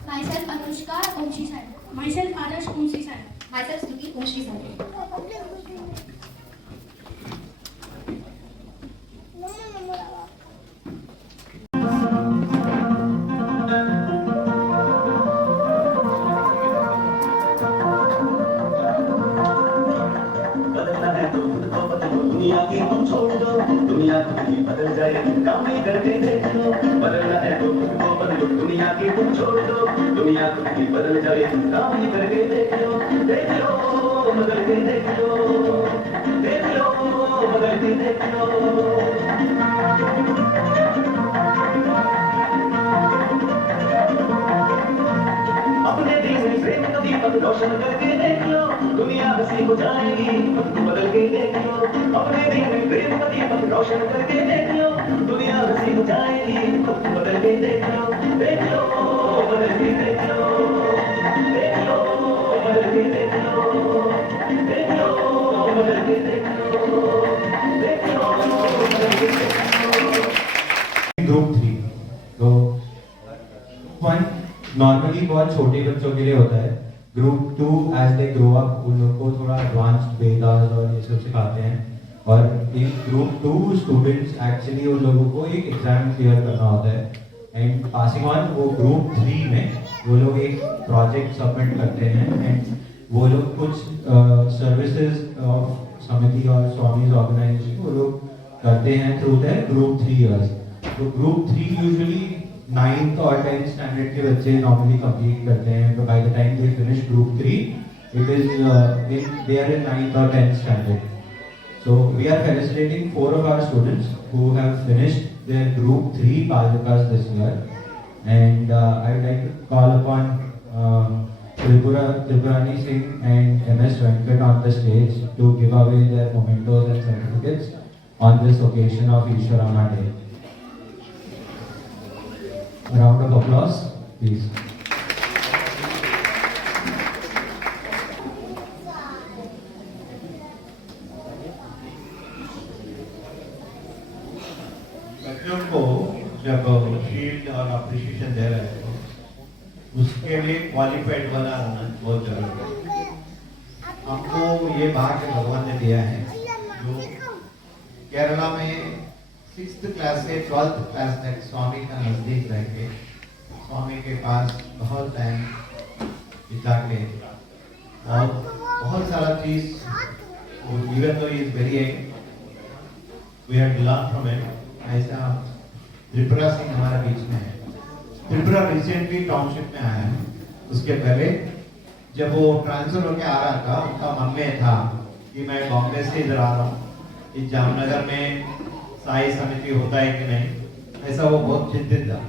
Myself Anushka Om Shri Sai. Myself Adarsh Om Shri Sai. Myself Stuti Om Shri Sai. दुनिया की तुम छोड़ दो, दुनिया तुम्हें बदल जाए, काम ही करके देख लो, बदलना है तो खुद को बदलो, दुनिया की तुम छोड़ दो, दुनिया तुम्हें बदल जाए, काम ही करके देख लो, बदल के देख लो, बदल के देख लो। अपने दिल में प्रेम का दीपक रोशन रोशन करके देख लो, दुनिया हंसी हो जाएगी, बदल के देख लो, अपने दिल में प्रेम का दीपक रोशन करके देख लो, दुनिया हंसी हो जाएगी, बदल के देख लो, देख लो, बदल के देख लो, देख लो, बदल के देख लो, देख लो, बदल के देख लो, देख लो, बदल के देख लो। ग्रुप 3 तो 1 नॉर्मली बहुत छोटे बच्चों के लिए होता है। Group 2 as they grow up उन लोग को थोड़ा एडवांस्ड वेदास और ये सब सिखाते हैं। और इन ग्रुप 2 स्टूडेंट्स एक्चुअली उन लोगों को एक एग्जाम क्लियर करना होता है एंड पासिंग ऑन वो ग्रुप 3 में वो लोग एक प्रोजेक्ट सबमिट करते हैं एंड वो लोग कुछ सर्विसेज ऑफ समिति और स्वामीज ऑर्गेनाइजेशन वो लोग करते हैं थ्रू द ग्रुप 3 इयर्स। तो ग्रुप 3 यूजुअली 9th और 10th स्टैंडर्ड के बच्चे नॉर्मली कंप्लीट करते हैं। तो by the time they finish group 3 it is they are in 9th और 10th standard. So we are felicitating 4 of our students who have finished their group 3 Bal Vikas this year, and I would like to call upon Tripurani Singh and MS Venkat on the stage to give away their mementos and certificates on this occasion of Ishwarama Day. A round of applause, please. बच्चों को जब shield और appreciation दे रहे हैं तो उसके लिए qualified बना रहना बहुत जरूरी है। हमको ये भाग्य भगवान ने दिया है जो केरला में 6th क्लास से 12th क्लास तक स्वामी का नजदीक रह के स्वामी के पास बहुत टाइम बिता के और बहुत सारा चीज even though is very we have learn from him. ऐसा त्रिपुरा सिंह हमारा बीच में है। त्रिपुरा रिसेंटली टाउनशिप में आया है। उसके पहले जब वो ट्रांसफर होकर आ रहा था उनका मन में था कि मैं बॉम्बे से इधर आ रहा हूँ, इस जामनगर में साई समिति होता है कि नहीं, ऐसा वो बहुत चिंतित था।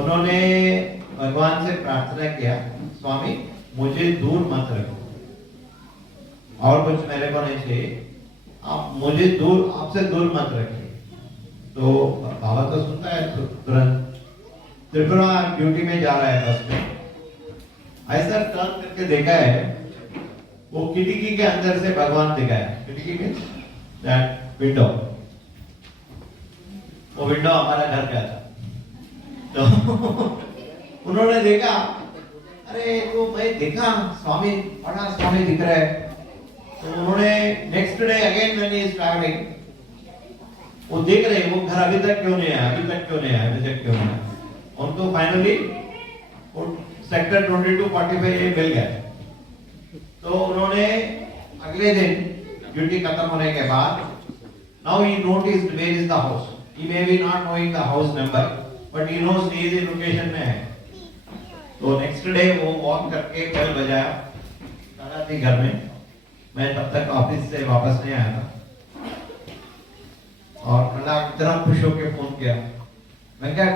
उन्होंने भगवान से प्रार्थना किया, स्वामी मुझे दूर मत रखो और कुछ मेरे को नहीं चाहिए, आप मुझे दूर आपसे दूर मत रखिए। तो बाबा तो सुनता है तो तुरंत त्रिपुरा ड्यूटी में जा रहा है बस में, ऐसा टर्न करके देखा है वो खिड़की के अंदर से भगवान दिखाया। खिड़की में दैट विंडो, वो विंडो हमारा घर का था। तो उन्होंने देखा, अरे तो मैं देखा स्वामी बड़ा स्वामी दिख रहा है। तो उन्होंने next day again when he is travelling वो देख रहे वो घर अभी तक क्यों नहीं आया, अभी तक क्यों नहीं आया, अभी तक क्यों नहीं आया। उनको फाइनली सेक्टर 2245 मिल गया। तो उन्होंने अगले दिन ड्यूटी खत्म होने के बाद now he noticed where is the house. He may be not knowing the house number but he knows he is in location में है। तो नेक्स्ट डे वो वॉक करके बेल बजाया, खड़ा थी घर में। मैं तब तक ऑफिस से वापस नहीं आया था और मैंने इतना खुश होकर फोन किया, मैं क्या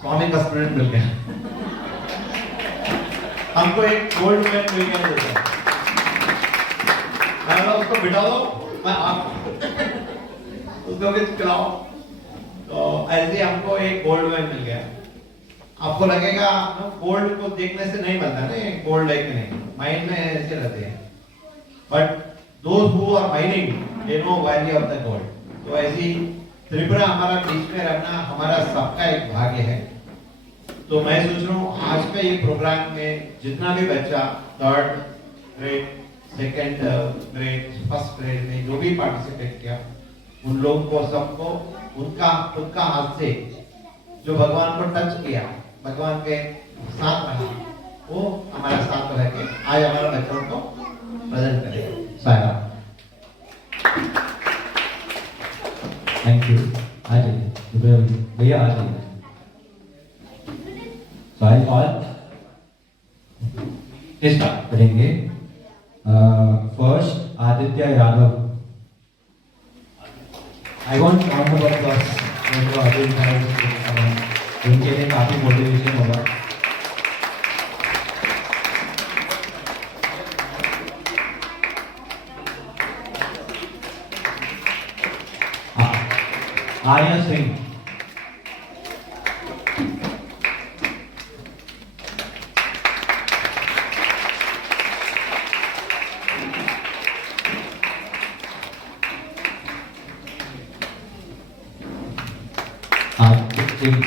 स्वामी का स्टूडेंट मिल गया। हमको एक गोल्ड मेडल मिल गया देता। मैं उसको बिठा दो, मैं आप उसको भी खिलाओ। तो ऐसे हमको एक गोल्ड मेडल मिल गया। आपको लगेगा गोल्ड को देखने से नहीं बनता ना गोल्ड है कि नहीं, माइंड में ऐसे रहते हैं। But those who are mining they know value of the gold. तो ऐसी त्रिपुरा हमारा बीच में रहना हमारा सबका एक भाग्य है। तो मैं सोच रहा हूँ आज का ये प्रोग्राम में जितना भी बच्चा 3rd grade, 2nd grade, 1st grade में जो भी पार्टिसिपेट किया, उन लोगों को सबको उनका खुद का हाथ से जो भगवान को टच किया, भगवान के साथ रहा, वो हमारा साथ रह के आज हमारा बच्चों को प्रेजेंट करेगा। सारा थैंक यू। आ जाइए भैया, आ जाइए। सॉरी और स्टार्ट करेंगे। First Aditya Yadav. I want round of applause. उनके लिए काफी मोटिवेशन होगा। Arya Singh. Aditya Singh.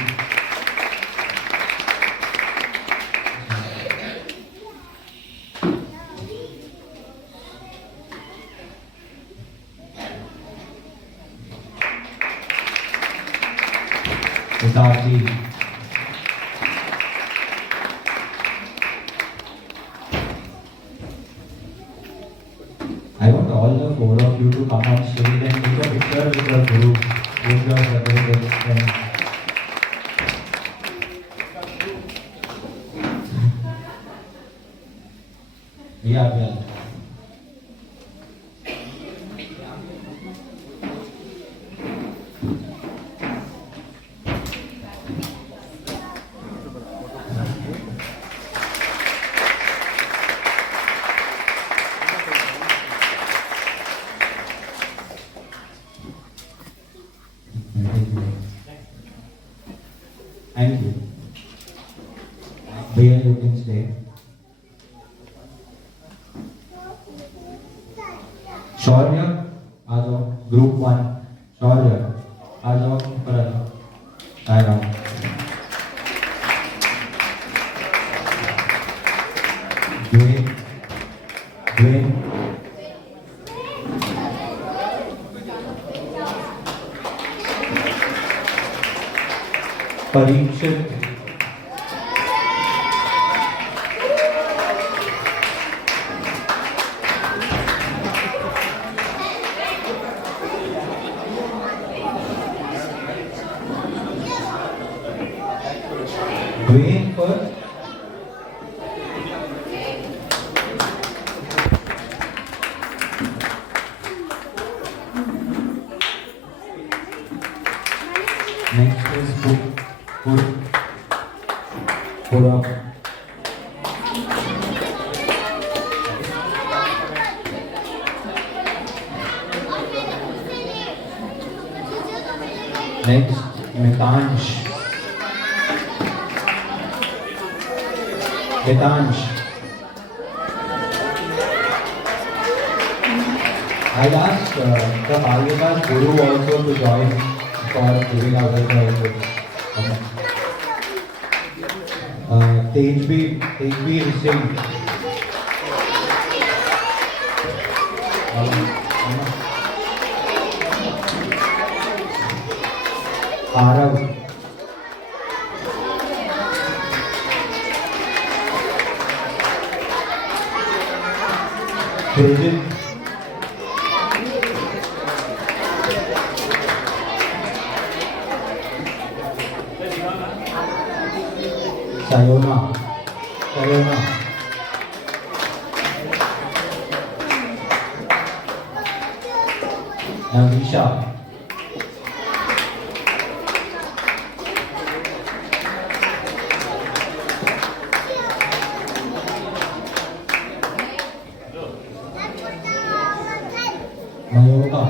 Siddharthi. I want all the four of you to come on stage and take a picture with your group, with your brothers and friends. Yeah. Thank you. भैया you can stay. शौर्य आ जाओ, group 1। शौर्य आ जाओ, ऊपर आ जाओ। आएगा। द्वेन Parikshit. Green first. Next is Pura. Next, Mitansh. I'll ask the Bhagavatas Guru also to join for giving our welcome. Tejbir Singh. Arav. Bridget. Sayona. Navisha. Mayoka.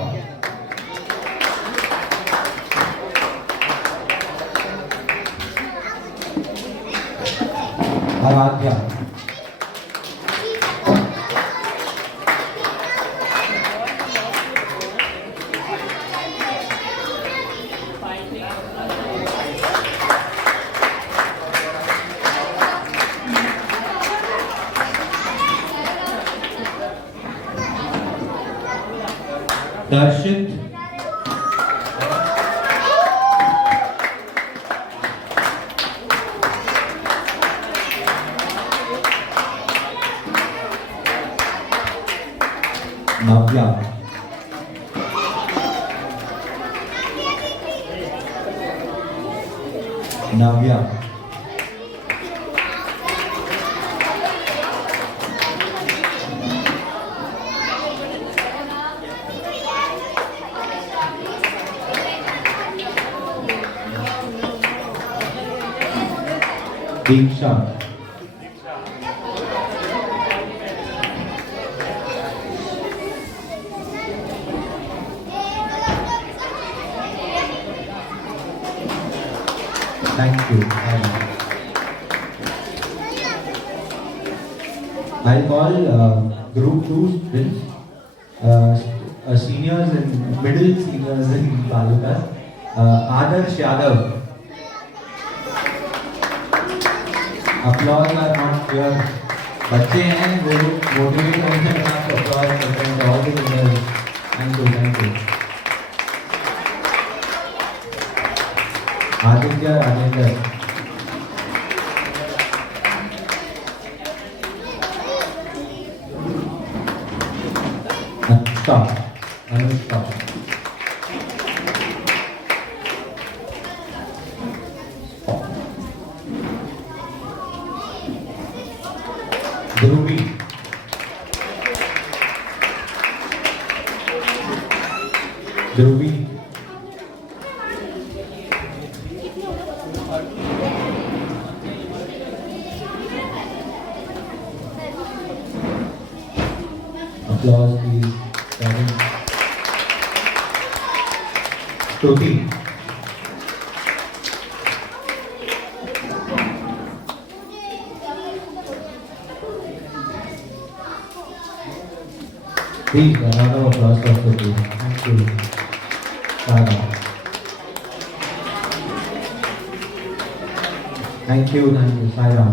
Aradhya. Darshit. Navya. Diksha. Thank you. I'll call group 2 students, seniors and middle seniors in Balukas. Adarsh Yadav. Applause are not here. बच्चे हैं वो motivate होने के साथ applause करते हैं all the seniors. Thank you, thank you. Aditya Rajendra. Anushka. Dhruvi. Dhruvi. Applause please. Shruti. Please, a round of applause for Shruti. Thank you. Sarah. Thank you, Sarah.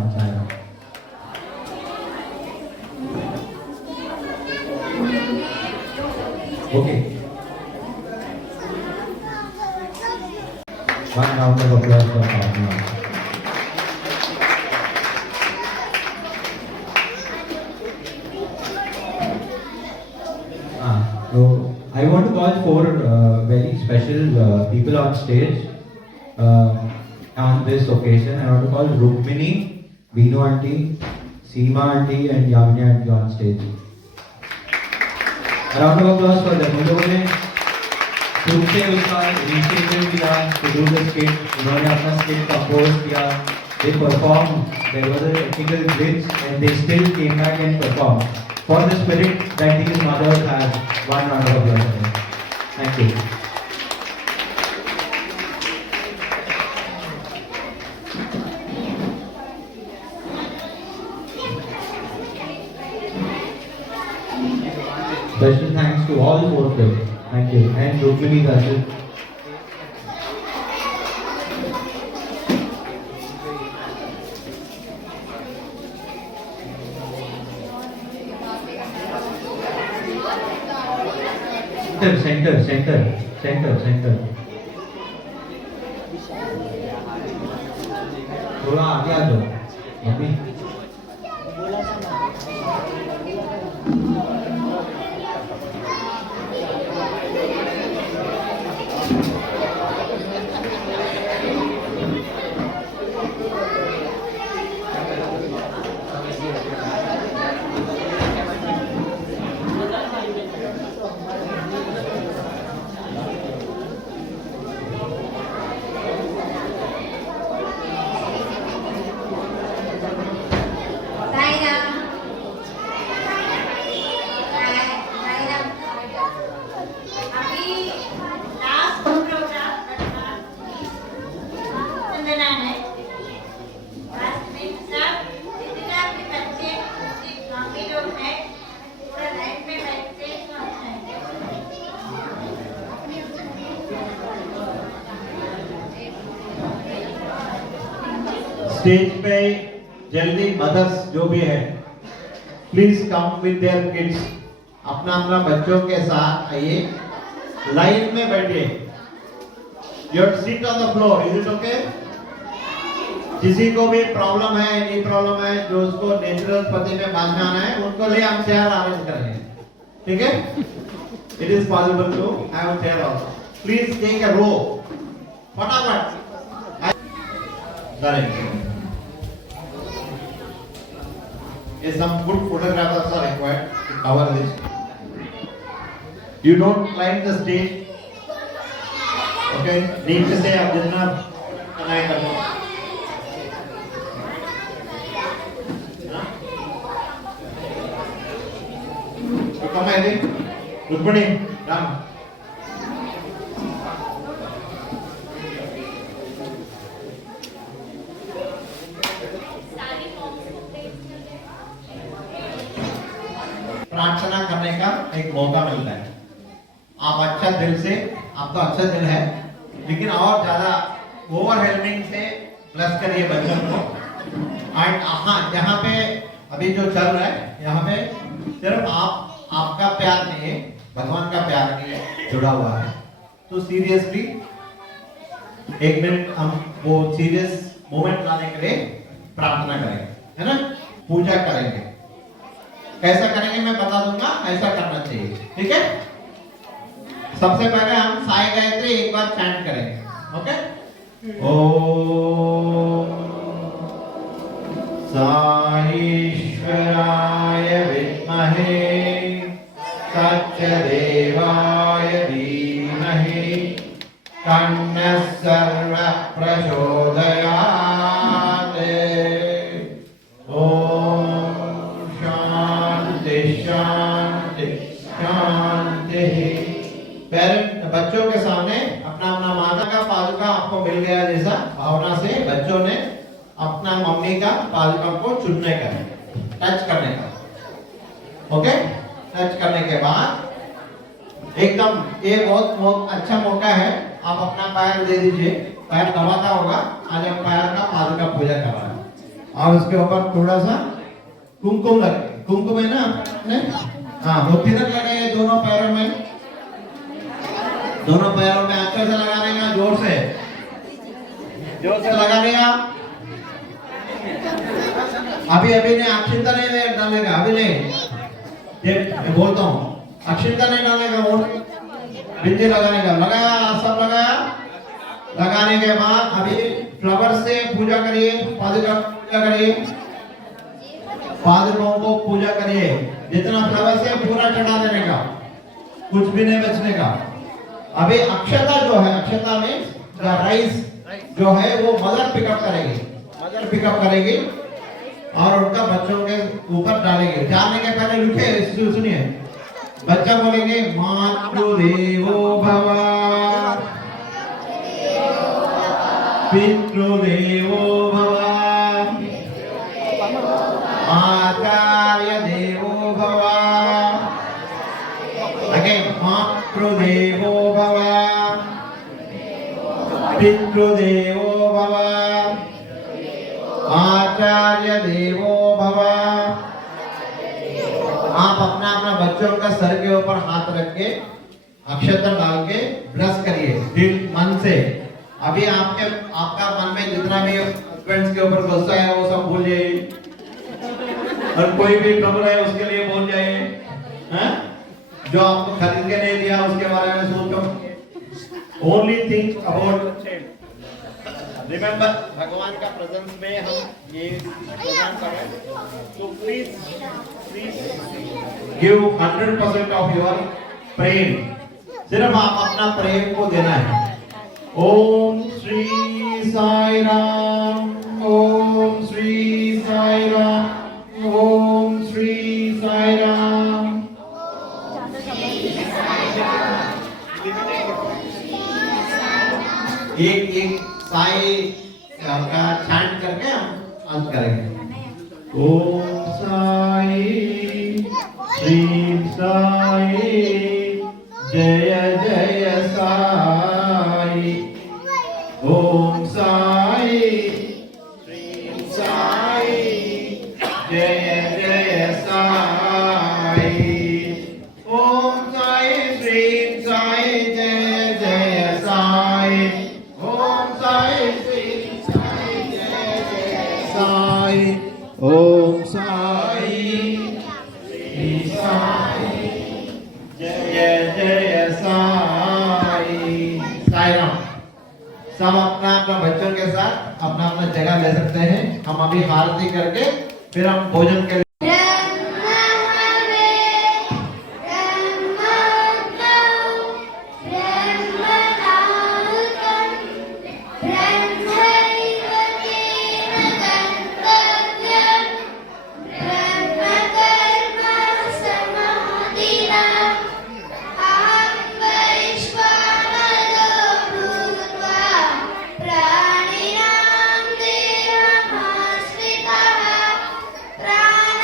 Okay. One round of applause for Sarah. So I want to call 4 very special people on stage on this occasion. I want to call Rukmini, Binu auntie, Seema auntie and Yamini auntie on stage. A round of applause for them. उन लोगों ने खुद से उसका initiative लिया to do the skit. उन्होंने अपना skit compose किया. They performed. There was a technical glitch and they still came back and performed. For the spirit that these mothers have, one round of applause. Thank you. Special thanks to all 4 of them. Thank you. And Rukmini Darshit. Center. थोड़ा आगे आ जाओ mummy. Stage पे जल्दी mother's जो भी है please come with their kids. अपना बच्चों के साथ आइए, लाइन में बैठिए. Your seat on the floor. Is it okay? किसी को भी प्रॉब्लम है, एनी प्रॉब्लम है, जो उसको नेचुरल पति में बाद में आना है, उनको लिए हम चेयर अरेंज करेंगे. ठीक है? It is possible to have chair also. Please take a row. फटाफट. Some good photographers are required to cover this. You don't climb the stage. Okay? नीचे से आप जितना बनाए कर लो. तो come ahead. Rukmini, Ram. प्रार्थना करने का एक मौका मिलता है। आप अच्छा दिल से, आप तो अच्छा दिल है, लेकिन और ज्यादा ओवरहेल्मिंग से प्लस करिए बच्चों को। एंड हाँ, यहाँ पे अभी जो चल रहा है, यहाँ पे सिर्फ आपका प्यार नहीं है, भगवान का प्यार नहीं है जुड़ा हुआ है। तो सीरियसली एक मिनट हम वो सीरियस मोमेंट लाने के लिए प्रार्थना करेंगे, है ना, पूजा करेंगे। कैसा करेंगे मैं बता दूंगा, ऐसा करना चाहिए, ठीक है। सबसे पहले हम साई गायत्री एक बार चैंट करेंगे, ओके। ओम साईश्वराय विद्महे सत्यदेवाय धीमहि तन्नः सर्वः प्रचोदयात्। ओम शांति शांति शांति। पेरेंट बच्चों के सामने अपना अपना माता का पादुका आपको मिल गया जैसा भावना से बच्चों ने अपना मम्मी का पादुका को चुनने का, टच करने का, ओके। टच करने के बाद एकदम ये बहुत अच्छा मौका है, आप अपना पैर दे दीजिए। पैर दबाता होगा, आज हम पैर का पादुका पूजा कर रहे हैं और उसके ऊपर थोड़ा सा कुमकुम लगे। कुमकुम है ना अपने, हाँ, वो तिलक लगाइए दोनों पैरों में, दोनों पैरों में अच्छे से लगाने का, जोर से लगाने का। अभी नहीं, अक्षिंता नहीं डालेगा, अभी नहीं, मैं बोलता हूँ, अक्षिंता नहीं डालेगा, वो बिंदी लगाने का। लगाया, सब लगाया। लगाने के बाद अभी फ्लावर से पूजा करिए, पादुका पूजा करिए, पादुकों को पूजा करिए। जितना फ्लावर से पूरा चढ़ा देने का, कुछ भी नहीं बचने का। अभी अक्षता जो है, अक्षता में राइस जो है वो मदर पिकअप करेगी, मदर पिकअप करेगी और उनका बच्चों के ऊपर डालेंगे। डालने के पहले लिखे, सुनिए, बच्चा बोलेंगे मातृदेवो भव, पितृदेवो भव, आचार्य देवो भव, अगेन मातृदेवो भव, पितृदेवो भव, आचार्य देवो भव। आप अपना अपना बच्चों का सर के ऊपर हाथ रख के अक्षता डाल के ब्रश करिए दिल मन से। अभी आपका मन में जितना भी हस्बैंड्स के ऊपर गुस्सा है वो सब भूल जाइए, और कोई भी ट्रबल है उसके लिए भूल जाइए, हैं? जो आपको खरीद के नहीं दिया उसके बारे में सोचो। ओनली थिंक अबाउट, रिमेंबर भगवान का प्रेजेंस में हम ये प्रोग्राम कर रहे हैं, तो प्लीज गिव 100% ऑफ योर प्रेम। सिर्फ आप अपना प्रेम को देना है। ओम श्री साई राम, ओम श्री साई राम, ओम श्री साई राम। एक साई का चैंट करके हम अंत करेंगे। ओम साई श्री साई जय जय साई। ओम साई श्री साई जय जय साई। ओम साई श्री साई जय जय साई। ओम साई श्री साई जय जय साई। ओम साई श्री साई जय जय साई। साई राम। सब अपना अपना बच्चों के साथ अपना अपना जगह ले सकते हैं। हम अभी आरती करके फिर हम भोजन के प्राणिनां देहमाश्रितः प्राण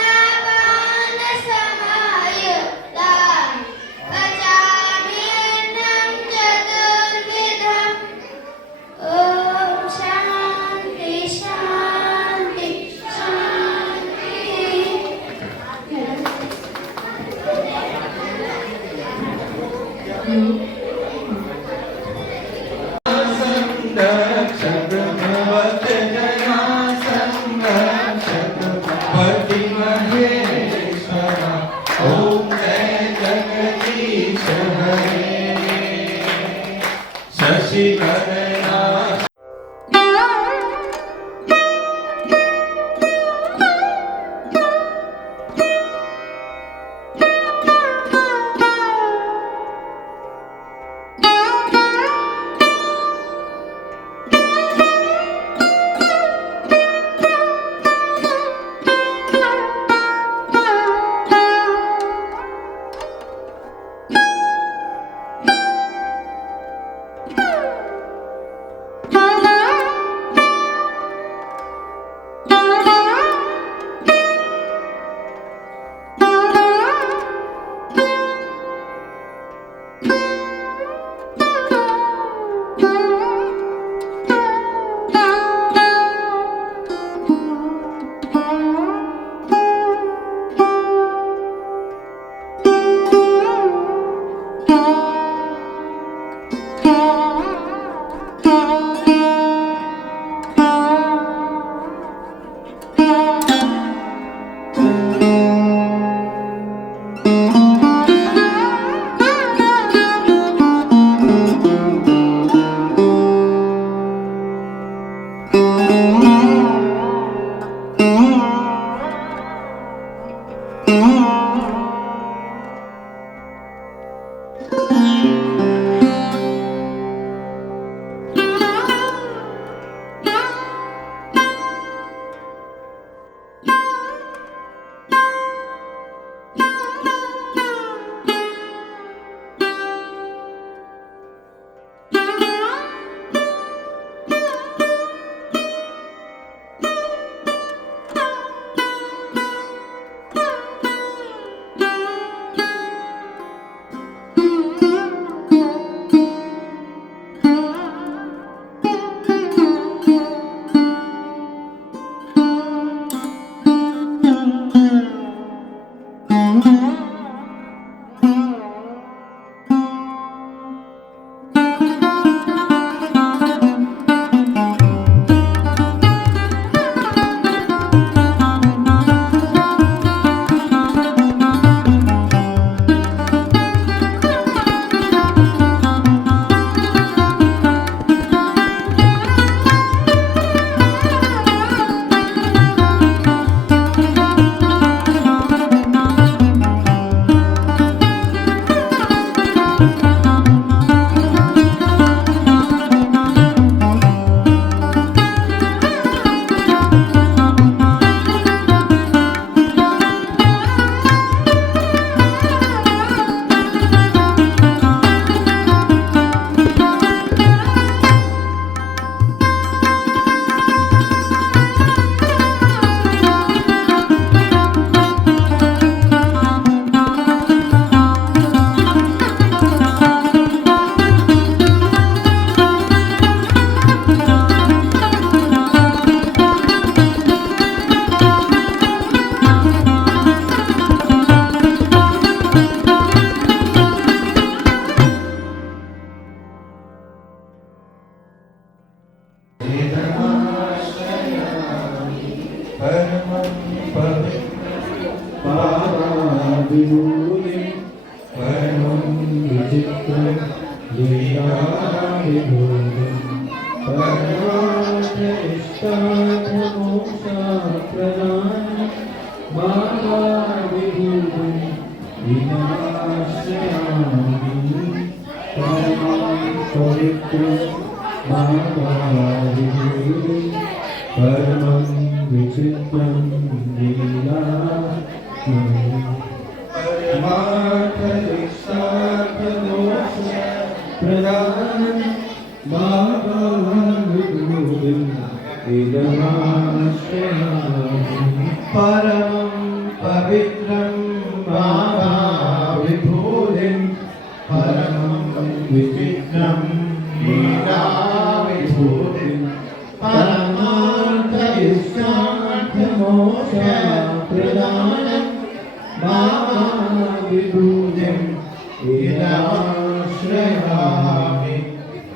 श्रेयः